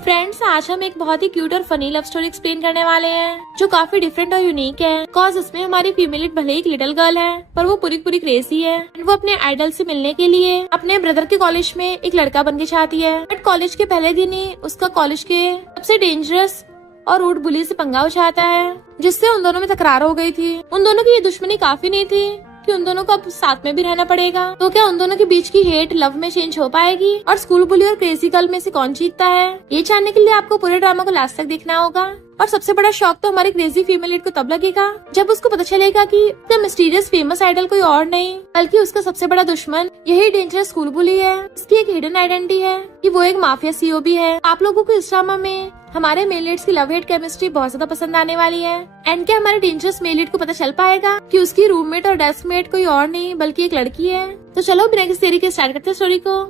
Friends, आज हम एक बहुत ही क्यूट और फनी लव स्टोरी एक्सप्लेन करने वाले हैं जो काफी डिफरेंट और यूनिक है। कॉज उसमें हमारी फीमेल लीड भले ही एक लिटिल गर्ल है पर वो पूरी पूरी क्रेजी है। वो अपने आइडल से मिलने के लिए अपने ब्रदर के कॉलेज में एक लड़का बन के चाहती है। बट कॉलेज के पहले दिन ही उसका कॉलेज के सबसे डेंजरस और रूड बुली से पंगा उठाता है, जिससे उन दोनों में तकरार हो गई थी। उन दोनों की ये दुश्मनी काफी नहीं थी कि उन दोनों को अब साथ में भी रहना पड़ेगा। तो क्या उन दोनों के बीच की हेट लव में चेंज हो पाएगी और स्कूल बुली और क्रेजी गर्ल में से कौन जीतता है? ये जानने के लिए आपको पूरे ड्रामा को लास्ट तक देखना होगा। और सबसे बड़ा शॉक तो हमारी क्रेजी फीमेल लीड को तब लगेगा जब उसको पता चलेगा कि उसका मिस्टीरियस फेमस आइडल कोई और नहीं बल्कि उसका सबसे बड़ा दुश्मन यही डेंजरस स्कूल बुली है। इसकी एक हिडन आइडेंटिटी है कि वो एक माफिया सीईओ भी है। आप लोगों को इस ड्रामा में हमारे मेल लीड्स की लव हेट केमिस्ट्री बहुत ज्यादा पसंद आने वाली है। एंड क्या हमारे डेंजरस मेल लीड को पता चल पाएगा कि उसकी रूममेट और डेस्कमेट कोई और नहीं बल्कि एक लड़की है? तो चलो बिना किसी देरी के स्टार्ट करते हैं स्टोरी को।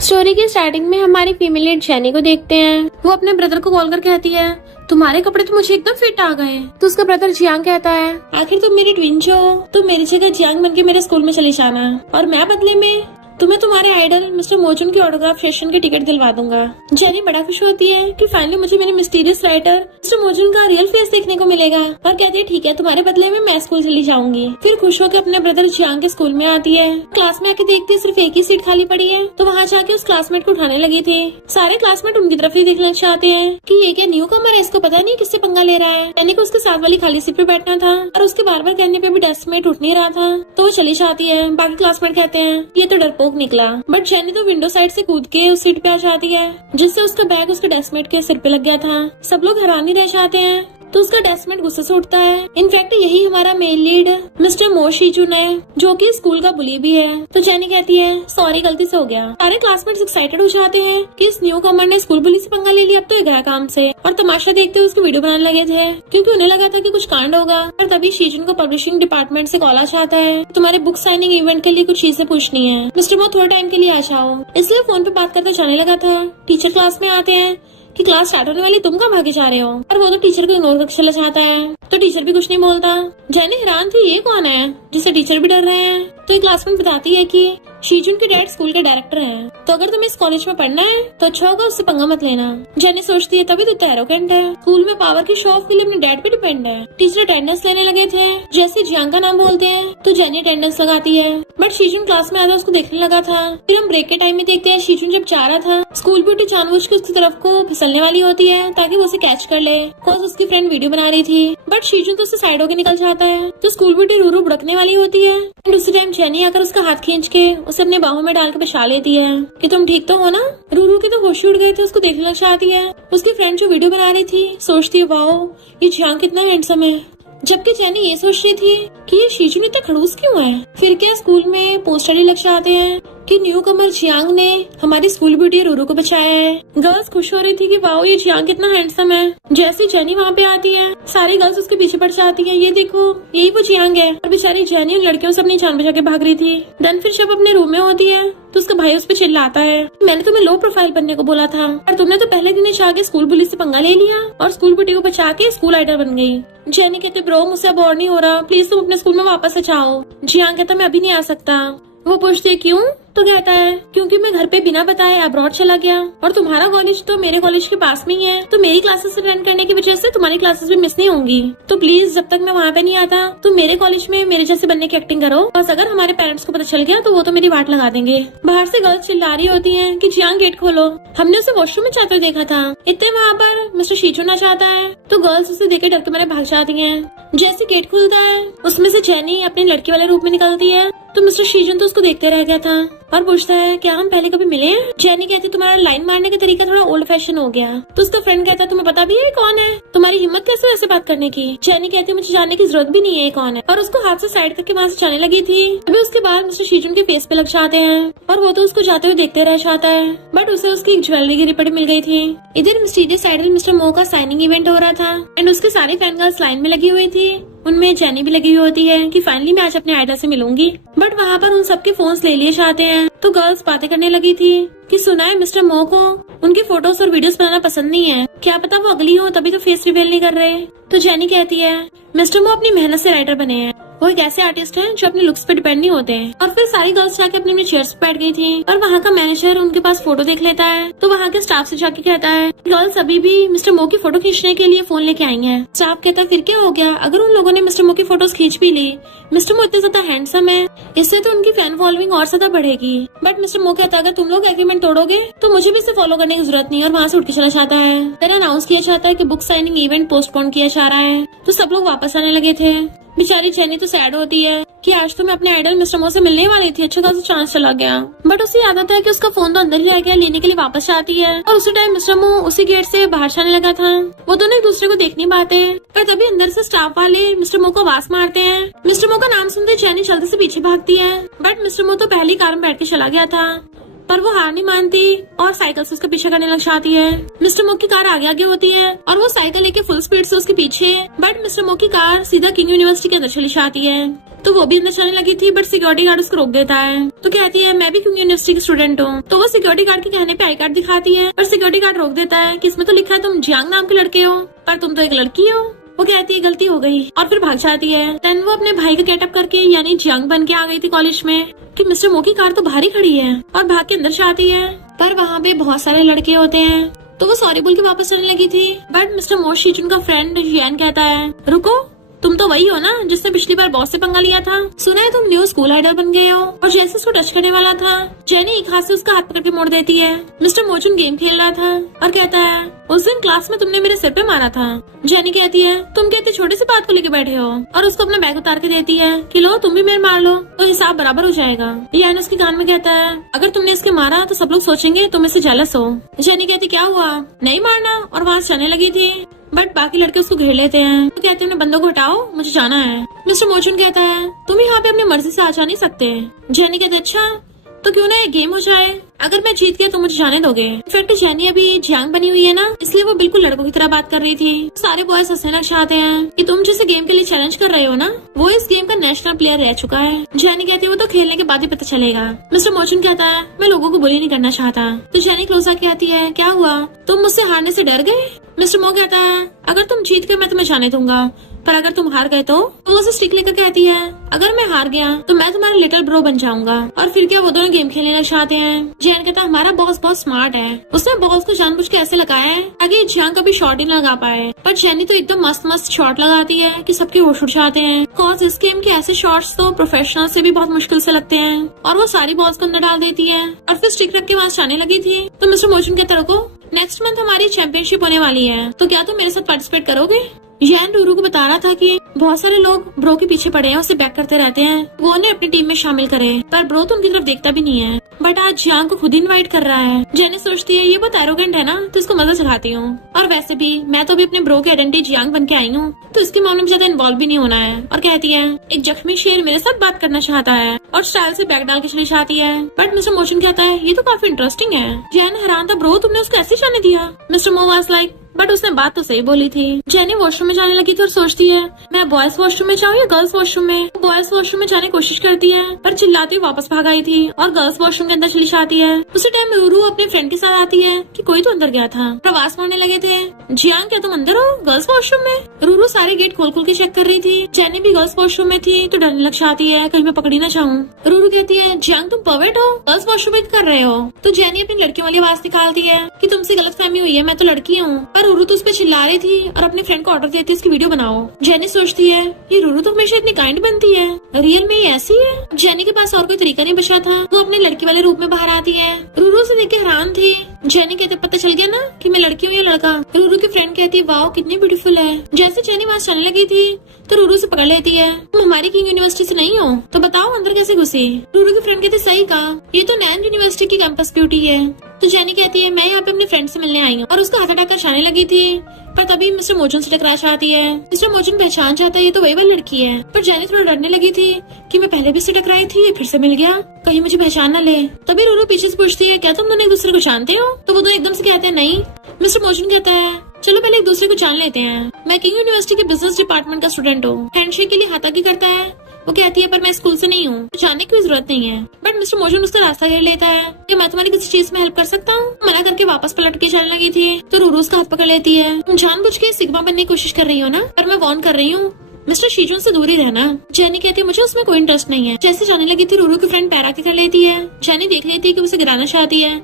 स्टोरी की स्टार्टिंग में हमारी फीमेल लीड जेनी को देखते हैं। वो अपने ब्रदर को कॉल कर कहती है, तुम्हारे कपड़े तो मुझे एकदम फिट आ गए। तो उसका ब्रदर जियांग कहता है, आखिर तुम मेरी ट्विंज हो, तुम मेरी जगह जियांग बन के मेरे स्कूल में चले जाना और मैं बदले में तुम्हें तुम्हारे आइडल मिस्टर मोजुन की ऑटोग्राफ सेशन की टिकट दिलवा दूंगा। जेनी बड़ा खुश होती है कि फाइनली मुझे मेरे मिस्टीरियस राइटर मिस्टर मोजुन का रियल फेस देखने को मिलेगा और कहती है ठीक है, तुम्हारे बदले में मैं स्कूल चली जाऊंगी। फिर खुश होकर अपने ब्रदर जियांग के स्कूल में आती है। क्लास में आके देखती है सिर्फ एक ही सीट खाली पड़ी है, तो वहाँ जाके उस क्लासमेट को उठाने लगी थी। सारे क्लासमेट उनकी तरफ ही देखना चाहते हैं कि ये क्या न्यू कमर है, इसको पता नहीं किससे पंगा ले रहा है। जेनी को उसके साथ वाली खाली सीट पे बैठना था और उसके बार बार कहने पे भी डेस्कमेट उठ नहीं रहा था, तो वो चली जाती है। बाकी क्लासमेट कहते हैं ये तो डरपोक निकला। बट जेनी तो विंडो साइड से कूद के उस सीट पे आ जाती है जिससे उसका बैग उसके डेस्कमेट के सिर पे लग गया था। सब लोग हैरान ही रह जाते हैं तो उसका डेस्कमेट गुस्से से उठता है। इनफैक्ट यही हमारा मेल लीड मिस्टर मो शिजुन है जो कि स्कूल का बुली भी है। तो जेनी कहती है सॉरी, गलती से हो गया। सारे क्लासमेट्स एक्साइटेड हो जाते हैं कि इस न्यू कमर ने स्कूल बुली से पंगा ले लिया, अब तो ये गया काम से। और तमाशा देखते हुए उसकी वीडियो बनाने लगे थे क्योंकि उन्हें लगा था कि कुछ कांड होगा। और तभी शिजुन को पब्लिशिंग डिपार्टमेंट से कॉल आ जाता है, तुम्हारे बुक साइनिंग इवेंट के लिए कुछ चीजें पूछनी है, मिस्टर मो थोड़े टाइम के लिए आ जाओ। इसलिए फोन पे बात करते जाने लगा था। टीचर क्लास में आते हैं कि क्लास स्टार्ट होने वाली, तुम कहाँ भागे जा रहे हो? और वो तो टीचर को इग्नोर करके चला जाता है, तो टीचर भी कुछ नहीं बोलता। जेनी हैरान थी ये कौन है जिसे टीचर भी डर रहे हैं। तो एक क्लासमेट बताती है कि शिजुन के डैड स्कूल के डायरेक्टर हैं, तो अगर तुम्हें इस कॉलेज में पढ़ना है तो अच्छा होगा उससे पंगा मत लेना। जेनी सोचती है तभी तो एरोगेंट है, स्कूल में पावर की शो ऑफ के लिए अपने डैड पे डिपेंड है। टीचर अटेंडेंस लेने लगे थे, जैसे जियांग का नाम बोलते हैं तो जेनी अटेंडेंस लगाती है। बट शिजुन क्लास में आता उसको देखने लगा था। फिर हम ब्रेक के टाइम में देखते हैं शिजुन जब जा रहा था, स्कूल ब्यूटी जानबूझ के उसकी तरफ को फिसलने वाली होती है ताकि वो उसे कैच कर ले, कॉज उसकी फ्रेंड वीडियो बना रही थी। बट शिजुन तो उससे साइड होकर निकल जाता है, तो स्कूल ब्यूटी रूरू बुड़कने वाली होती है। एंड उसी टाइम जेनी आकर उसका हाथ खींच के उसे अपने बाहों में डाल के बचा लेती है कि तुम ठीक तो हो ना। रूरू की तो होश उड़ गई थी, उसको देखने लग जाती है। उसकी फ्रेंड जो वीडियो बना रही थी सोचती है वाओ ये जियांग कितना हैंडसम है, जबकि जेनी ये सोच रही थी कि ये शिजुन इतना खड़ूस क्यों है। फिर क्या स्कूल में पोस्टर ही लग जाते हैं कि न्यू कमर जियांग ने हमारी स्कूल ब्यूटी रूरू को बचाया है। गर्ल्स खुश हो रही थी कि वाओ ये जियांग कितना हैंडसम है। जैसी जेनी वहाँ पे आती है सारी गर्ल्स उसके पीछे पड़ जाती है, ये देखो यही वो जियांग है। और बेचारी जेनी उन लड़कियों से अपनी जान बचा के भाग रही थी। देन फिर जब अपने रूम में होती है तो उसका भाई उस पर चिल्लाता है, मैंने तुम्हें लो प्रोफाइल बनने को बोला था और तुमने तो पहले दिन जाके स्कूल पुलिस से पंगा ले लिया और स्कूल ब्यूटी को बचा के स्कूल आइडल बन गई। जेनी कहते ब्रो मुझसे अब और नहीं हो रहा, प्लीज तुम अपने स्कूल में वापस आ जाओ। जियांग कहता मैं अभी नहीं आ सकता। वो पूछते क्यों? तो कहता है क्योंकि मैं घर पे बिना बताए अब्रॉड चला गया और तुम्हारा कॉलेज तो मेरे कॉलेज के पास में ही है, तो मेरी क्लासेस अटेंड करने की वजह से तुम्हारी क्लासेस भी मिस नहीं होंगी। तो प्लीज जब तक मैं वहाँ पे नहीं आता तुम मेरे कॉलेज में मेरे जैसे बनने की एक्टिंग करो, और अगर हमारे पेरेंट्स को पता चल गया तो वो तो मेरी वाट लगा देंगे। बाहर से गर्ल्स चिल्ला रही होती है कि जियांग गेट खोलो, हमने उसे वॉशरूम में जाते हुए देखा था। इतने वहाँ पर मिस्टर शिजुन आ जाता है तो गर्ल्स उसे देख के डर के मारे भाग जाती है। जैसे गेट खुलता है उसमें से जेनी अपने लड़की वाले रूप में निकलती है, तो मिस्टर शिजुन तो उसको देखते रह गया था और पूछता है क्या हम पहले कभी मिले हैं? जेनी कहती तुम्हारा लाइन मारने का तरीका थोड़ा ओल्ड फैशन हो गया। तो उसका फ्रेंड कहता तुम्हें पता भी है कौन है? तुम्हारी हिम्मत कैसे ऐसे बात करने की? जेनी कहती मुझे जानने की जरूरत भी नहीं है कौन है, और उसको हाथ से साइड तक के वहाँ से जाने लगी थी। अभी उसके बाद मिस्टर शिजुन के फेस पे लग जाते हैं और वो तो उसको जाते हुए देखते रह जाता है। बट उसे उसकी ज्वेलरी की रिपोर्ट मिल गई थी। इधर मिस्टीरियस आइडल मिस्टर मो का साइनिंग इवेंट हो रहा था एंड उसके सारे फैन गर्ल्स लाइन में लगी हुई थी। उनमें जेनी भी लगी हुई होती है कि फाइनली मैं आज अपने आइडल से मिलूंगी। बट वहाँ पर उन सबके फोन्स ले लिए जाते हैं, तो गर्ल्स बातें करने लगी थी कि सुना है मिस्टर मो को उनकी फोटोज और वीडियोस बनाना पसंद नहीं है, क्या पता वो अगली हो तभी तो फेस रिवील नहीं कर रहे। तो जेनी कहती है मिस्टर मो अपनी मेहनत से राइटर बने हैं, वो एक ऐसे आर्टिस्ट हैं जो अपने लुक्स पे डिपेंड नहीं होते। और फिर सारी गर्ल्स जाके अपने अपने चेयर्स पे बैठ गई थी और वहाँ का मैनेजर उनके पास फोटो देख लेता है तो वहाँ के स्टाफ से जाके कहता है गर्ल्स अभी भी मिस्टर मो की फोटो खींचने के लिए फोन लेके आई हैं। स्टाफ कहता है फिर क्या हो गया, अगर उन लोगों ने मिस्टर मो की फोटोज खींच भी ली, मिस्टर मो इतने ज्यादा हैंडसम है, इससे तो उनकी फैन फॉलोइंग और ज्यादा बढ़ेगी। बट मिस्टर मो कहता है अगर तुम लोग एग्रीमेंट तोड़ोगे तो मुझे भी इसे फॉलो करने की जरूरत नहीं, और वहाँ से उठ के चला जाता है। फिर अनाउंस किया जाता है कि बुक साइनिंग इवेंट पोस्टपोन किया जा रहा है। तो सब लोग वापस आने लगे थे। बेचारी जेनी तो सैड होती है कि आज तो मैं अपने आइडल मिस्टर मो से मिलने वाली थी, अच्छा खासा चांस चला गया। बट उसे याद आता है कि उसका फोन तो अंदर ही आ गया, लेने के लिए वापस जाती है। और उसी टाइम मिस्टर मो उसी गेट से बाहर जाने लगा था। वो दोनों एक दूसरे को देख नहीं पाते, पर तभी अंदर से स्टाफ वाले मिस्टर मो को आवाज मारते हैं। मिस्टर मो का नाम सुनते जेनी जल्दी से पीछे भागती है, बट मिस्टर मो तो पहली कार में बैठ के चला गया था। पर वो हार नहीं मानती और साइकिल से उसका पीछा करने लग जाती है। मिस्टर मो की कार आगे आगे होती है और वो साइकिल लेके फुल स्पीड से उसके पीछे, बट मिस्टर मो की कार सीधा किंग यूनिवर्सिटी के अंदर चली जाती है। तो वो भी अंदर चलने लगी थी, बट सिक्योरिटी गार्ड उसको रोक देता है। तो कहती है मैं भी किंग यूनिवर्सिटी की स्टूडेंट हूँ। तो वो सिक्योरिटी गार्ड के कहने पे आई कार्ड दिखाती है, पर सिक्योरिटी गार्ड रोक देता है कि इसमें तो लिखा है तुम जियांग नाम के लड़के हो, पर तुम तो एक लड़की हो। वो कहती है गलती हो गई और फिर भाग जाती है। देन वो अपने भाई का गेटअप करके यानी जियांग बन के आ गई थी कॉलेज में कि मिस्टर मो की कार तो बाहर ही खड़ी है, और भाग के अंदर जाती है। पर वहाँ पे बहुत सारे लड़के होते हैं, तो वो सॉरी बोल के वापस चलने लगी थी। बट मिस्टर मो शीजुन का फ्रेंड यान कहता है रुको, तुम तो वही हो ना जिसने पिछली बार बॉस से पंगा लिया था, सुना है तुम न्यू स्कूल आइडल बन गए हो। और जैसे उसको टच करने वाला था, जेनी एक हाथ से उसका हाथ पकड़ के मोड़ देती है। मिस्टर मोचुन गेम खेल रहा था और कहता है उस दिन क्लास में तुमने मेरे सिर पे मारा था। जेनी कहती है तुम कहते छोटी सी बात को लेके बैठे हो, और उसको अपना बैग उतार के देती है कि लो तुम भी मेरे मार लो तो हिसाब बराबर हो जाएगा। यान उसके कान में कहता है अगर तुमने इसके मारा तो सब लोग सोचेंगे तुम इससे जेलस हो। जेनी कहती क्या हुआ, नहीं मारना, और वहाँ से जाने लगी थी। बट बाकी लड़के उसको घेर लेते हैं। तो कहते हैं अपने बंदों को हटाओ, मुझे जाना है। मिस्टर मोचुन कहता है तुम यहाँ पे अपनी मर्जी से आ जा नहीं सकते। जेनी कहते अच्छा तो क्यों ना एक गेम हो जाए, अगर मैं जीत गया तो मुझे जाने दोगे। इनफैक्ट जेनी अभी जियांग बनी हुई है ना, इसलिए वो बिल्कुल लड़कों की तरह बात कर रही थी। सारे बॉयज हंसने लग जाते हैं कि तुम जिसे गेम के लिए चैलेंज कर रहे हो ना, वो इस गेम का नेशनल प्लेयर रह चुका है। जेनी कहती है वो तो खेलने के बाद ही पता चलेगा। मिस्टर मोचुन कहता है मैं लोगों को बुली नहीं करना चाहता। तो जेनी क्लोज आके आती है क्या हुआ, तुम मुझसे हारने से डर गए। मिस्टर मो कहता है अगर तुम जीत गए मैं तुम्हें जाने दूंगा, पर अगर तुम हार गए तो वो उसे स्टिक लेकर कहती है अगर मैं हार गया तो मैं तुम्हारा लिटिल ब्रो बन जाऊंगा। और फिर क्या वो दोनों गेम खेलने लग जाते हैं। जियान कहता है हमारा बॉस बहुत स्मार्ट है, उसने बॉस को जानबूझ के ऐसे लगाया है ताकि जियान कभी शॉट ही लगा पाए। पर जेनी तो एकदम मस्त मस्त शॉट लगाती है कि सबके होश उड़ जाते हैं। कॉज इस गेम के ऐसे शॉट्स तो प्रोफेशनल से भी बहुत मुश्किल से लगते हैं। और वो सारी बॉल्स को अंदर डाल देती है और फिर स्टिक रख के वहाँ जाने लगी थी। तो मिस्टर मोचुन कहता रुको, नेक्स्ट मंथ हमारी चैंपियनशिप होने वाली है, तो क्या तुम मेरे साथ पार्टिसिपेट करोगे। यान रूरू को बता रहा था कि बहुत सारे लोग ब्रो के पीछे पड़े हैं, उसे बैक करते रहते हैं, वो उन्हें अपनी टीम में शामिल करे, पर ब्रो तो उनकी तरफ देखता भी नहीं है। बट आज जियांग को खुद इनवाइट कर रहा है। जेनी सोचती है ये बहुत एरोगेंट है ना, तो इसको मजा चढ़ाती हूँ। और वैसे भी मैं तो अभी अपने ब्रो की आइडेंटिटी जियांग बन के आई हूँ, तो इसके मामले में ज्यादा इन्वॉल्व भी नहीं होना है। और कहती है एक जख्मी शेर मेरे साथ बात करना चाहता है, और स्टाइल से बैग डाल के चली जाती है। बट मिस्टर मोचुन कहता है ये तो काफी इंटरेस्टिंग है। जैन हैरान था ब्रो तुमने उसको ऐसे जाने दिया। मिस्टर मो वाज लाइक बट उसने बात तो सही बोली थी। जेनी वॉशरूम में जाने लगी थी और सोचती है मैं बॉयज वॉशरूम में जाऊँ या गर्ल्स वॉशरूम में। बॉयज वॉशरूम में जाने की कोशिश करती है, पर चिल्लाती वापस भाग आई थी और गर्ल्स वॉशरूम के अंदर चली जाती है। उसी टाइम रूरू अपने फ्रेंड के साथ आती है कि कोई तो अंदर गया था। प्रवास मारने लगे थे जियांग क्या तुम अंदर हो गर्ल्स वॉशरूम में। रूरू सारे गेट खोल खोल के चेक कर रही थी। जेनी भी गर्ल्स वॉशरूम में थी तो डरने लग जाती है कहीं मैं पकड़ी ना जाऊँ। रूरू कहती है जियांग तुम पर्वेट हो, गर्ल्स वॉशरूम में कर रहे हो। तो जेनी अपनी लड़कियों वाली आवाज निकालती है कि तुमसे गलतफहमी हुई है, मैं तो लड़की हूँ। पर रूरू तो उस पर चिल्ला रही थी और अपने फ्रेंड को ऑर्डर देती है इसकी वीडियो बनाओ। जेनी सोचती है ये रूरू तो हमेशा इतनी काइंड बनती है, रियल में ये ऐसी है। जेनी के पास और कोई तरीका नहीं बचा था, वो अपने लड़की वाले रूप में बाहर आती है। रूरू से देख के हैरान थी। जेनी कहते पता चल गया ना कि मैं लड़की हूँ या लड़का। रूरू की फ्रेंड कहती है वाओ कितनी ब्यूटीफुल है। जैसे जेनी वहाँ चलने लगी थी तो रूरू से पकड़ लेती है तुम हमारी किंग यूनिवर्सिटी से नहीं हो तो बताओ अंदर कैसे घुसी। रूरू की फ्रेंड कहती सही कहा, ये तो नैन यूनिवर्सिटी की कैंपस ब्यूटी है। तो जेनी कहती है मैं यहाँ पे अपने फ्रेंड से मिलने आई हूँ, और उसको हाथ हटा कर जाने लगी थी। पर तभी मिस्टर मोचुन से टकरा जाती है। मिस्टर मोचुन पहचान जाता है ये तो वही वाली लड़की है। पर जेनी थोड़ा डरने लगी थी कि मैं पहले भी इससे टकराई थी, ये फिर से मिल गया, कहीं मुझे पहचान न ले। तभी रूरू पीछे से पूछती है क्या तुम दोनों एक दूसरे को जानते हो। तो वो दोनों एकदम से कहते हैं नहीं। मिस्टर मोचुन कहता है चलो पहले एक दूसरे को जान लेते हैं, मैं किंग यूनिवर्सिटी के बिजनेस डिपार्टमेंट का स्टूडेंट हूँ। हैंडशेक के लिए हाथाकी करता है। वो कहती है पर मैं स्कूल से नहीं हूँ, जानने की जरूरत नहीं है। बट मिस्टर मोचुन उसका रास्ता घेर लेता है कि मैं तुम्हारी किसी चीज में हेल्प कर सकता हूँ। मना करके वापस पलट के चलने लगी थी तो रूरू उसका हाथ पकड़ लेती है। तुम जानबूझ के सिग्मा बनने की कोशिश कर रही हो ना, पर मैं वार्न कर रही हूँ मिस्टर शीजून से दूर ही रहना। जेनी कहती है मुझे उसमें कोई इंटरेस्ट नहीं है। जैसे जाने लगी थी रूरू की फ्रेंड पैर आके कर लेती है। जेनी देख लेती है कि उसे गिराना चाहती है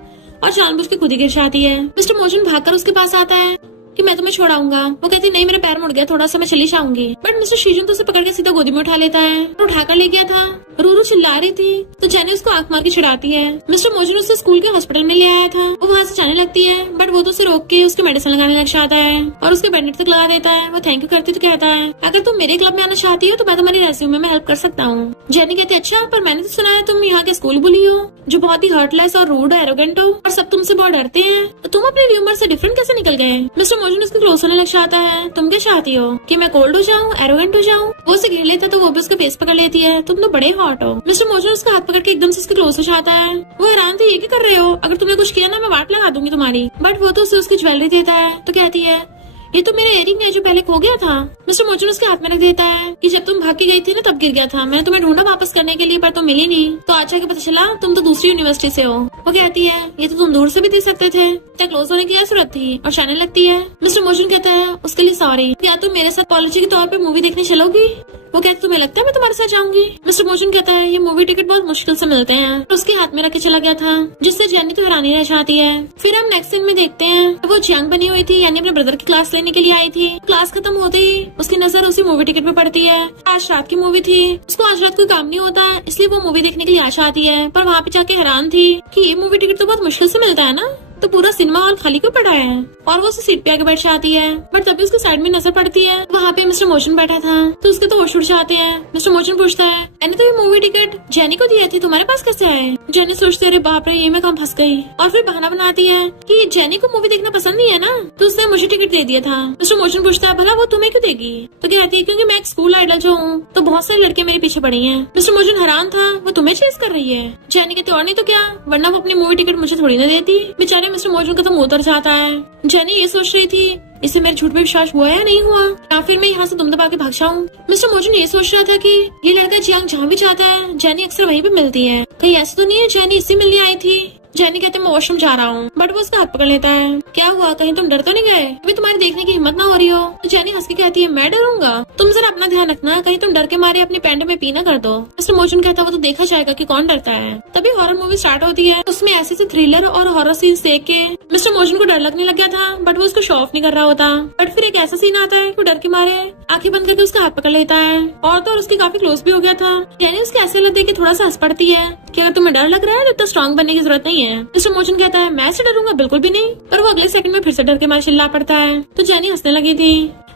और जानबूझ के खुद ही गिर जाती है। मिस्टर मोजन भागकर उसके पास आता है कि मैं तुम्हें छोड़ाऊंगा। वो कहती नहीं मेरा पैर मुड़ गया, थोड़ा सा मैं चली जाऊंगी। बट मिस्टर शीजून तो उसे पकड़ के सीधा गोदी में उठा लेता है और उठाकर ले गया था। रूरू चिल्ला रही थी तो जेनी उसको आंख मार के चिढ़ाती है। मिस्टर मोजन उसे स्कूल के हॉस्पिटल में ले आया था। वो वहाँ से जाने लगती है बट वो तो उसे रोक के उसके मेडिसिन लगाने लग जाता है और उसके बैंडेज तक लगा देता है। वो थैंक यू करती तो कहता है अगर तुम मेरे क्लब में आना चाहती हो तो मैं तुम्हारी रेज्यूमे में हेल्प कर सकता हूँ। जेनी कहती है अच्छा, पर मैंने तो सुना है तुम यहाँ के स्कूल बुली हो जो बहुत ही हर्टलेस और रूड और एरोगेंट हो और सब तुमसे बहुत डरते हैं, तो तुम अपने र्यूमर से डिफरेंट कैसे निकल गए। मिस्टर मोजन उसके क्लोज होने लग जाता है। तुम क्या चाहती हो कि मैं कोल्ड हो जाऊँ, एरोगेंट हो जाऊँ? वो उसे घेर लेता तो वो भी उसके फेस पकड़ लेती है। तुम तो बड़े हॉट हो। मिस्टर मोजन उसका हाथ पकड़ के एकदम से उसके क्लोज हो जाता है। वो हैरान थे ये क्या कर रहे हो, अगर तुमने कुछ किया ना मैं वाट लगा दूंगी तुम्हारी। बट वो तो उसे उसकी ज्वेलरी देता है तो कहती है ये तो मेरा इयरिंग है जो पहले खो गया था। मिस्टर मोजन उसके हाथ में रख देता है कि जब तुम भाग के गई थी ना तब गिर गया था, मैंने तुम्हें ढूंढा वापस करने के लिए पर तुम मिली नहीं, तो आज जाके पता चला तुम तो दूसरी यूनिवर्सिटी से हो। वो कहती है ये तो तुम दूर से भी दे सकते थे, क्या क्लोज होने की क्या जरूरत थी, और जाने लगती है। मिस्टर मोजन कहता है उसके लिए सॉरी, क्या तुम मेरे साथ पॉलिसी के तौर पे मूवी देखने चलोगी? वो कहती तुम्हें लगता है मैं तुम्हारे साथ जाऊंगी? मिस्टर मोजन कहता है ये मूवी टिकट बहुत मुश्किल से मिलते हैं, तो उसके हाथ में रख के चला गया था जिससे जेनी तो हैरानी रह जाती है। फिर हम नेक्स्ट सीन में देखते हैं वो जियांग बनी हुई थी यानी अपने ब्रदर की क्लास लेने के लिए आई थी। क्लास खत्म होते ही उसकी नजर उसी मूवी टिकट पे पड़ती है। आज रात की मूवी थी, उसको आज रात कोई काम नहीं होता इसलिए वो मूवी देखने के लिए आ जाती है, पर वहाँ पे जाके हैरान थी कि ये मूवी टिकट तो बहुत मुश्किल से मिलता है ना, तो पूरा सिनेमा हॉल खाली क्यों पड़ा है। और वो उसे सीट पे आके बैठ जाती है बट तभी उसके साइड में नजर पड़ती है वहाँ पे मिस्टर मोजन बैठा था तो उसके तो होश उड़ जाते हैं। मिस्टर मोजन पूछता है मैंने तो ये मूवी टिकट जेनी को दिए थे, तुम्हारे पास कैसे आए? जेनी सोचते अरे बाप रे ये मैं कहाँ फंस गई, और फिर बहाना बनाती है कि जेनी को मूवी देखना पसंद नहीं है ना तो उसने मुझे टिकट दे दिया था। मिस्टर मोजन पूछता है भला वो तुम्हें क्यों देगी? तो कहती है क्योंकि मैं एक स्कूल आइडल जो हूँ तो बहुत सारी लड़के मेरे पीछे पड़ी है। मिस्टर मोजन हैरान था वो तुम्हें चेस कर रही है। जेनी कहती और नहीं तो क्या, वरना वो अपनी मूवी टिकट मुझे थोड़ी ना देती। बेचारे मिस्टर मोजन का तो मुंह उतर जाता है। जेनी ये सोच रही थी इसे मेरे झूठ पे विश्वास हुआ या नहीं हुआ, या फिर मैं यहाँ से दुम दबा के भाग जाऊँ। मिस्टर मोजन ये सोच रहा था कि ये लड़का जियांग जहाँ भी जाता है जेनी अक्सर वहीं पे मिलती है, कहीं ऐसा तो नहीं है जेनी इसी मिलने आई थी। जेनी कहते मैं वॉशरूम जा रहा हूँ बट वो उसका हाथ पकड़ लेता है। क्या हुआ, कहीं तुम डर तो नहीं गए? अभी तुम्हारी देखने की हिम्मत ना हो रही हो। तो जेनी हंस के कहती है मैं डरूंगा, तुम जरा अपना ध्यान रखना, कहीं तुम डर के मारे अपनी पैंट में पी ना कर दो। मिस्टर मोजन कहता वो तो देखा जाएगा कि कौन डरता है। तभी हॉरर मूवी स्टार्ट होती है, उसमें ऐसे से थ्रिलर और हॉरर सीन्स देख के मिस्टर मोजन को डर लगने लग गया था बट वो उसको शो ऑफ नहीं कर रहा होता। बट फिर एक ऐसा सीन आता है वो डर के मारे आंखें बंद करके उसका हाथ पकड़ लेता है और तो और उसकी काफी क्लोज भी हो गया था। जेनी उसके ऐसे हालत देख के थोड़ा सा हंस पड़ती है कि अगर तुम्हें डर लग रहा है तो इतना स्ट्रॉन्ग बनने की जरूरत नहीं है। मिस्टर मोजन कहता है मैं से डरूंगा बिल्कुल भी नहीं, पर वो अगले सेकंड में फिर से डर के मारे चिल्ला पड़ता है। तो जेनी हंसने लगी थी।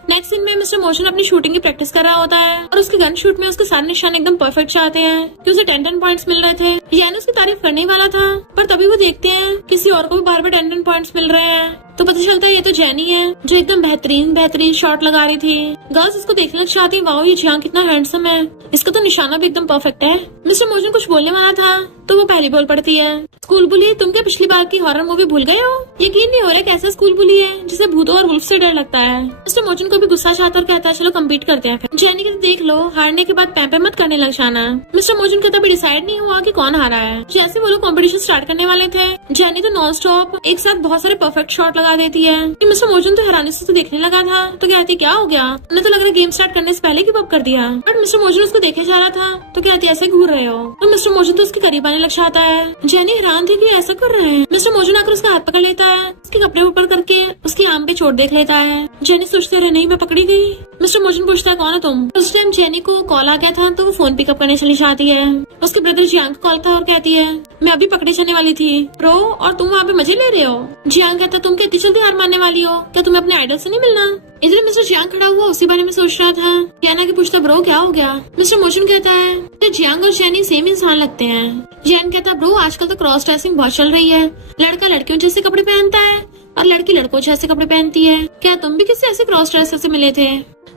नेक्स्ट सीन में मिस्टर मोजन अपनी शूटिंग की प्रैक्टिस कर रहा होता है और उसके गन शूट में उसके सारे निशान एकदम परफेक्ट जाते हैं कि उसे 10 पॉइंट्स मिल रहे थे। जेनी उसकी तारीफ करने ही वाला था पर तभी वो देखते हैं किसी और को भी बार बार 10 पॉइंट्स मिल रहे हैं, तो पता चलता है ये तो जेनी है जो एकदम बेहतरीन शॉट लगा रही थी। गर्ल्स इसको देखने लग जाती है, वाओ ये जियांग कितना हैंडसम है, इसका तो निशाना भी एकदम परफेक्ट है। मिस्टर मोजन कुछ बोलने वाला था तो वो पहली बोल पड़ती है स्कूल बुली, तुम क्या पिछली बार की हॉरर मूवी भूल गए हो? यकीन नहीं हो रहा कैसा स्कूल बुली है जिसे भूतों और वुल्फ से डर लगता है। मिस्टर मोजन को भी गुस्सा चाहता और कहता है चलो कम्पीट करते हैं। जेनी कहती देख लो हारने के बाद पैपे मत करने लग जाना। मिस्टर मोजन कहता भी डिसाइड नहीं हुआ कि कौन हारा है। जैसे वो लोग कॉम्पिटिशन स्टार्ट करने वाले थे जेनी तो नॉन स्टॉप एक साथ बहुत सारे परफेक्ट शॉट लगा देती है। मिस्टर मोजन तो हैरानी से तो देखने लगा था तो कहती क्या हो गया, उन्हें तो लग रहा गेम स्टार्ट करने से पहले गिव अप कर दिया। बट मिस्टर मोजन उसको देखे जा रहा था तो कहती ऐसे घूर रहे हो, तो मिस्टर मोजन तो उसके करीब आने लग जाता है। जेनी हैरान थी कि ऐसा कर रहे हैं। मिस्टर मोजन आकर उसका हाथ पकड़ लेता है, उसके कपड़े ऊपर करके उसकी आम पे चोट देख लेता है। जेनी सोचते रहे नहीं मैं पकड़ी गई। मिस्टर मोजन पूछता है कौन है तुम? उस टाइम जेनी को कॉल आ गया था तो वो फोन पिकअप करने चली जाती है। उसके ब्रदर जियांग का कॉल था और कहती है मैं अभी पकड़े जाने वाली थी प्रो, और तुम वहाँ पे मजे ले रहे हो। जियांग कहता तुम क्या इतनी जल्दी हार मानने वाली हो, क्या तुम्हें अपने आइडल से नहीं मिलना? इधर मिस्टर जियांग खड़ा हुआ उसी बारे में सोच रहा था। जियाना के पूछता ब्रो क्या हो गया? मिस्टर मोजन कहता है तो जियांग और जेनी सेम इंसान लगते हैं। जियांग कहता ब्रो आजकल तो क्रॉस ड्रेसिंग बहुत चल रही है, लड़का लड़कियों जैसे कपड़े पहनता है और लड़की लड़कों जैसे कपड़े पहनती है, क्या तुम भी किसी ऐसे क्रॉस ड्रेसर से मिले थे?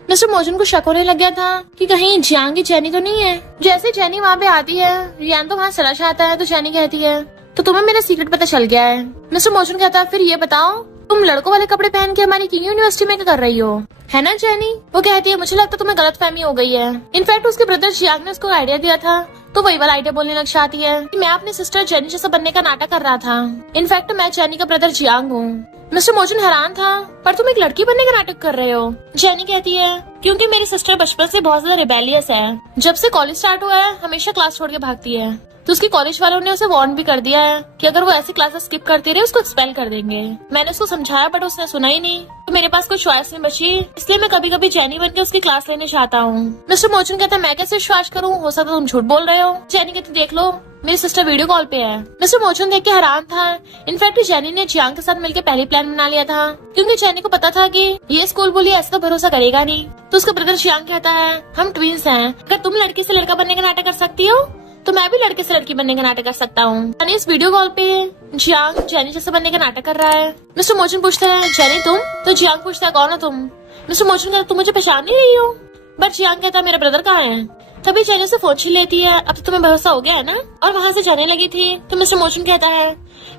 मिस्टर मोजन को शक होने लग गया था कि कहीं जियांग की जेनी तो नहीं है। जैसे जेनी वहाँ पे आती है रियान तो वहाँ चला जाता है तो जेनी कहती है तो तुम्हें मेरा सीक्रेट पता चल गया है। मिस्टर मोजन कहता है फिर ये बताओ तुम लड़कों वाले कपड़े पहन के हमारी किंग यूनिवर्सिटी में क्या कर रही हो, है ना जेनी? वो कहती है मुझे लगता तुम्हें गलतफहमी हो गई है। इनफैक्ट उसके ब्रदर जियांग ने उसको आइडिया दिया था, तो वही वाला आइडिया बोलने लग जाती है कि मैं अपनी सिस्टर जेनी जैसा बनने का नाटक कर रहा था। इनफैक्ट मैं जेनी का ब्रदर जियांग हूँ। मिस्टर मोजन हैरान था, पर तुम एक लड़की बनने का नाटक कर रहे हो? जेनी कहती है क्योंकि मेरी सिस्टर बचपन से बहुत ज्यादा रिबेलियस है। जब से कॉलेज स्टार्ट हुआ है हमेशा क्लास छोड़ के भागती है, तो उसकी कॉलेज वालों ने उसे वार्न भी कर दिया है कि अगर वो ऐसी क्लासेस स्किप करती रहे उसको एक्सपेल कर देंगे। मैंने उसको समझाया बट उसने सुना ही नहीं, तो मेरे पास कोई चॉइस नहीं बची, इसलिए मैं कभी कभी जेनी बन के उसकी क्लास लेने चाहता हूँ। मिस्टर मोजन कहता है मैं कैसे विश्वास करूँ, हो सकता है तुम झूठ बोल रहे हो। जेनी कहती देख लो मेरी सिस्टर वीडियो कॉल पे है। मिस्टर मोजन देख के हैरान था। इनफैक्ट जेनी ने जियांग के साथ मिलकर पहले प्लान बना लिया था, क्योंकि जेनी को पता था कि ये स्कूल बुली ऐसे तो भरोसा करेगा नहीं। तो उसका ब्रदर जियांग कहता है हम ट्विंस हैं, अगर तुम लड़की से लड़का बनने का नाटक कर सकती हो तो मैं भी लड़के से लड़की बनने का नाटक कर सकता हूँ। इस वीडियो कॉल पे जियांग जेनी जैसे बनने का नाटक कर रहा है। मिस्टर मोजन पूछता है जेनी तुम? तो जियांग पूछता है कौन हो तुम? मिस्टर मोजन कहता तुम मुझे पहचान नहीं रही हो? बट जियांग कहता मेरा ब्रदर कहाँ है? तभी जेनी से फोन छीन लेती है, अब तो तुम्हें भरोसा हो गया है ना, और वहाँ से जाने लगी थी। तो मिस्टर मोजन कहता है